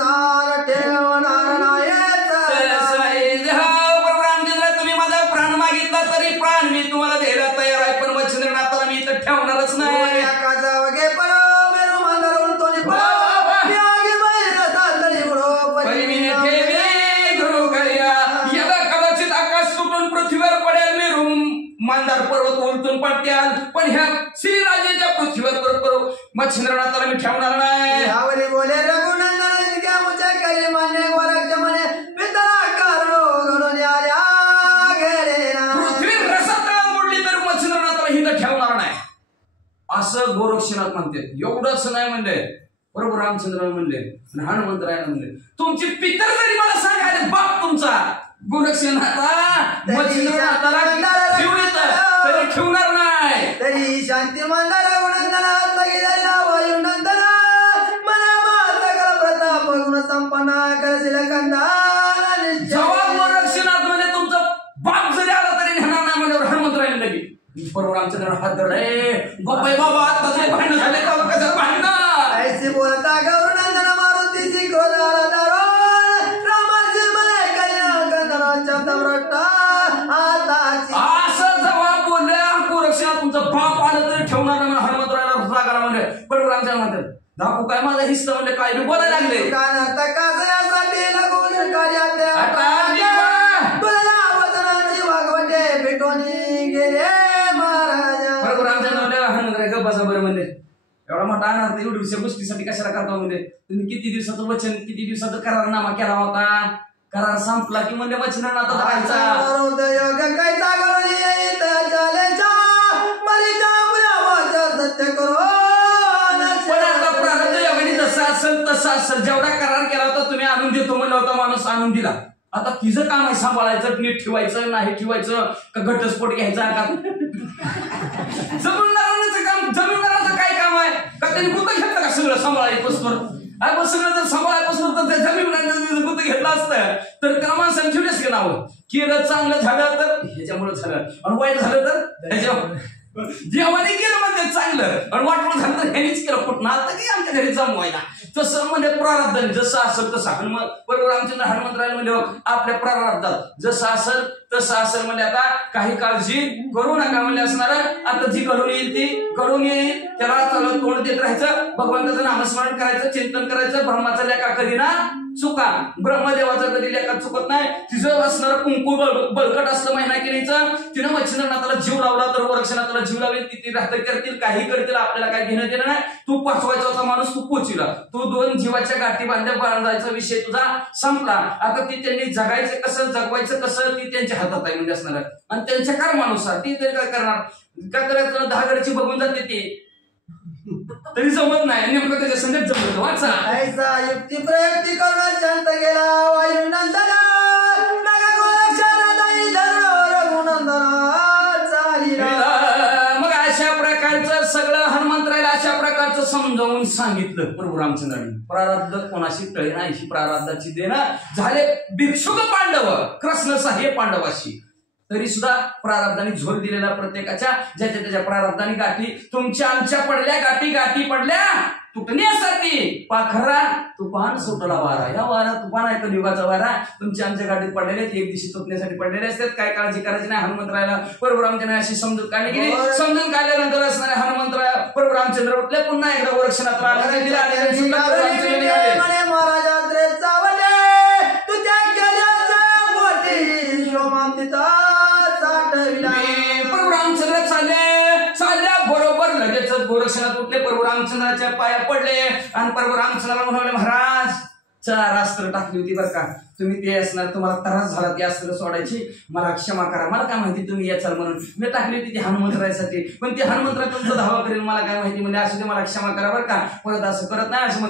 ठेवणार नाही. प्रभू रामचंद्र तुम्ही माझा प्राण मागितला तरी प्राण मी तुम्हाला द्यायला तयार आहे पण मच्छिंद्रनाथाला मी इथं ठेवणारच नाही. मांदार पर्वत उलटून पडत्याल पण ह्या श्रीराजाच्या पृथ्वीवर मच्छिंद्रनाथाला मी ठेवणार नाही. यावरी बोले रघुनंदन क्या मुझे करी मान्य गोरक्ष मने पितरा करो घडून आल्या गेले ना. पृथ्वी रसातळात मोडली तर मच्छिंद्रनाथाला हिथं ठेवणार नाही. असं गोरक्षनाथ म्हणते. एवढंच नाही म्हणले, बरोबर रामचंद्राला म्हणले, हनुमंतरायाला म्हणले, तुमची पितर जरी मला सांगायला बाप तुमचा गोरक्षनाथा मच्छिंद्रनाथाला तरी ठेवणार नाही. तरी शांती मंदारा गुणंदना वायू नंदना मना माता प्रताप गुण संपन्ना करशील कंदाना. जेव्हा गोरक्षनाथ म्हणजे तुमचा बाप जरी आला तरी नेणार नाही म्हणजे हनुमंतरायाने लगे बरोबर रामचंद्र हात धरले. गोपाई बाबा आता तरी भांडण झाले का कसं भांडण ऐसी बोलता गौरनंदन मारुतीची क्रोधाला दारुण रामाची मने कल्याण कंदना शब्द भ्रष्टा आताची. असं जेव्हा बोलल्या गोरक्षनाथ तुमचा बाप आलं तरी ठेवणार नाही म्हणून हनुमंतरायाला रागाला म्हणले. बरोबर रामचंद्र म्हणतात दाखवू काय माझा हिस्सा म्हणजे काय मी बोलायला लागले. कानात काजयासाठी लगून कार्यात तुला वचनाची भागवते भेटोनी गेले महाराजा. बरोबर रामचंद्र म्हणले हनुमंतराय गप्पाचा बरं म्हणले एवढा मोठा अनार्थ एवढ्या गोष्टीसाठी कशाला करता म्हणजे तुम्ही किती दिवसाचं वचन किती दिवसाचा करारनामा केला होता. करार संपला की म्हणजे वचनानाथ राहायचा. योग काय जागवली येत चालेचा मरीचा मुलावाचा सत्य करो. पण आता प्रारब्ध योगाने जसं असेल तसं असेल. जेवढा करार केला होता तुम्ही आणून देतो म्हणलं होता माणूस आणून दिला. आता तिचं काम आहे सांभाळायचं नीट ठेवायचं नाही ठेवायचं का घटस्फोट घ्यायचा का जमीनदाराचं काम. जमीनदाराचं काय काम आहे का त्यांनी गुत घेतलं का सगळं सांभाळायपासून सगळं जर सांभाळायपासून तर त्या जमीन गुत घेतलं असतं तर त्याला माणसाने ठेवलेच की नावं. केलं चांगलं झालं तर ह्याच्यामुळे झालं आणि वाईट झालं तर ह्याच्यामुळे. देवाने केलं म्हणजे चांगलं आणि वाटलं झालं तर ह्यानेच केलं कुठं आता की आमच्या घरी जमवायला. तसं म्हणजे प्रारब्धाने जसं असेल तसं बरोबर आमच्या हनुमंतरायाला म्हणजे आपल्या प्रारब्धात जसं असेल तसं असेल म्हणजे आता काही काळजी करू नका म्हणजे असणार. आता जी घडून येईल ती घडून येईल त्याला सगळं तोंड देत राहायचं. भगवंताचं नामस्मरण करायचं चिंतन करायचं. ब्रह्माचा लेखा कधी ना चुका ब्रह्मदेवाचा कधी लेखा चुकत नाही. तिचं असणारं कुंकू बळकट असलं महिना केलीचं तिनं मच्छिंद्रनाथाला जीव लावला तर गोरक्षनाथाला जीव लावेल. ती राहत करतील काही करतील आपल्याला काय घेणं देणं नाही. तू पोचवायचा होता माणूस तू पोचला. तू 2 जीवाच्या गाठी बांधायचा विषय तुझा संपला. आता ती त्यांनी जगायचं कसं जगवायचं कसं ती त्यांच्या हातात आहे म्हणजे असणार. आणि त्यांच्या कर्मानुसार ती तरी काय करणार. काय करायचं 10 घरची बघून जाते ती तरी जमत नाही. नेमकं त्याच्या संगत जमत वाचा ऐसा युक्ती प्रयुक्ती करून शांत गेला वायू नंदना नगा गोरक्षाला नाही धरो रघुनंदना चालिला. मग अशा प्रकारचं सगळं हनुमंतरायला अशा प्रकारचं समजावून सांगितलं प्रभू रामचंद्रांनी. प्रारब्ध कोणाशी टळे नाही प्रारब्धाची देणं झाले भिक्षुक पांडव कृष्ण साहेब पांडवाशी तरी सुद्धा प्रारब्धाने झोल दिलेला प्रत्येकाच्या ज्याच्या त्याच्या प्रारब्धाने गाठी तुमच्या आमच्या पडल्या गाठी गाठी पडल्या तुटण्यासाठी पाखरा तुफान सुटला वारा. या वारा तुफान आहे कलियुगाचा वारा तुमच्या आमच्या गाठीत पडलेले एक दिवशी तुटण्यासाठी पडलेले असतात. काय काळजी करायची नाही. हनुमंतरायाला बरोबर आमच्या अशी समजूत काढली गेली. समजून काढल्यानंतर असणारे हनुमंतराय बरोबर रामचंद्र उठले पुन्हा एकदा गोरक्षनाथ रामचंद्र चालल्या बरोबर लगेच गोरक्षनाथ उठले प्रभू रामचंद्राच्या पाया पडले आणि प्रभू रामचंद्राला म्हणाले महाराज 4 अस्त्र टाकली होती बरं का तुम्ही ते असणार तुम्हाला त्रास झाला ती अस्त्र सोडायची मला क्षमा करा. मला काय माहिती तुम्ही याचाल म्हणून मी टाकली होती ती हनुमंतरायासाठी पण ती हनुमंतराय तुमचा धावा करेल मला काय माहिती म्हणजे असू दे मला क्षमा करा बरं का परत असं करत नाही असं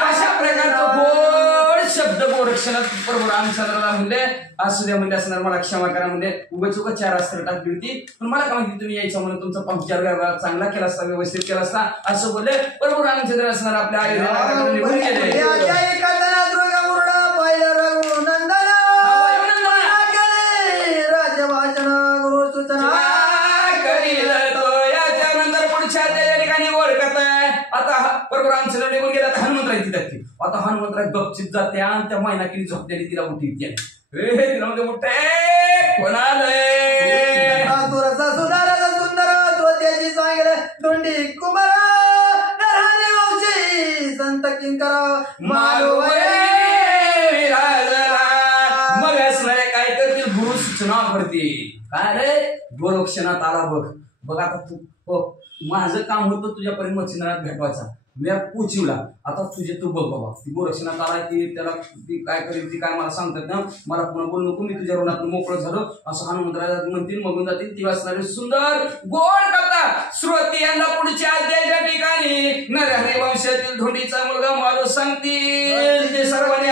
अशा प्रकारचं गोड शब्द गोरक्षनाथ प्रभू रामचंद्राला म्हणले असू द्या म्हणजे असणार मला क्षमा करा म्हणजे उगाच 4 अस्त्र टाकली होती पण मला काय माहिती तुम्ही यायचं म्हणून तुमचा पंक्चर व्यवहार चांगला केला असता व्यवस्थित केला असता असं बोलले. प्रभू रामचंद्र असणार आपल्या आयुर्वेदाकडे निघून गेले. याच्यानंतर पुढच्या त्या ठिकाणी ओळखत आहे आता प्रभू रामचंद्र निघून गेला तर हनुमंतराय जाते. आता हनुमंतराय गपचित जाते आणि त्या मैनाकीने झोपलेली तिला उठी तिला म्हणजे मोठे कोणालय सुंदर त्याची सांगले दोंडी कुमार संत किंकर मग असणारे काय करतील गुरु सूचना करतील. काय रे गोरक्षनाथ आला बघ बघ आता तू माझं काम होतं तुझ्यापर्यंत मच्छिंद्रनाथ भेटवायचा मी पोचिवला. आता तुझे तू बघ बाबा, ती गोरक्षणा काढाय ती त्याला ती काय करेल ती काय मला सांगतात ना, मला पुन्हा बोलू नको, मी तुझ्या ऋणातून मोकळं झालो असं हनुमंतराजा म्हणतील. मगून जातील ती वाचणारी सुंदर गोड कथा श्रोती यांना पुढच्या अध्यायाच्या ठिकाणी नरहरी वंशातील धोंडीचा मुलगा मारू सांगतील. ते सर्वांनी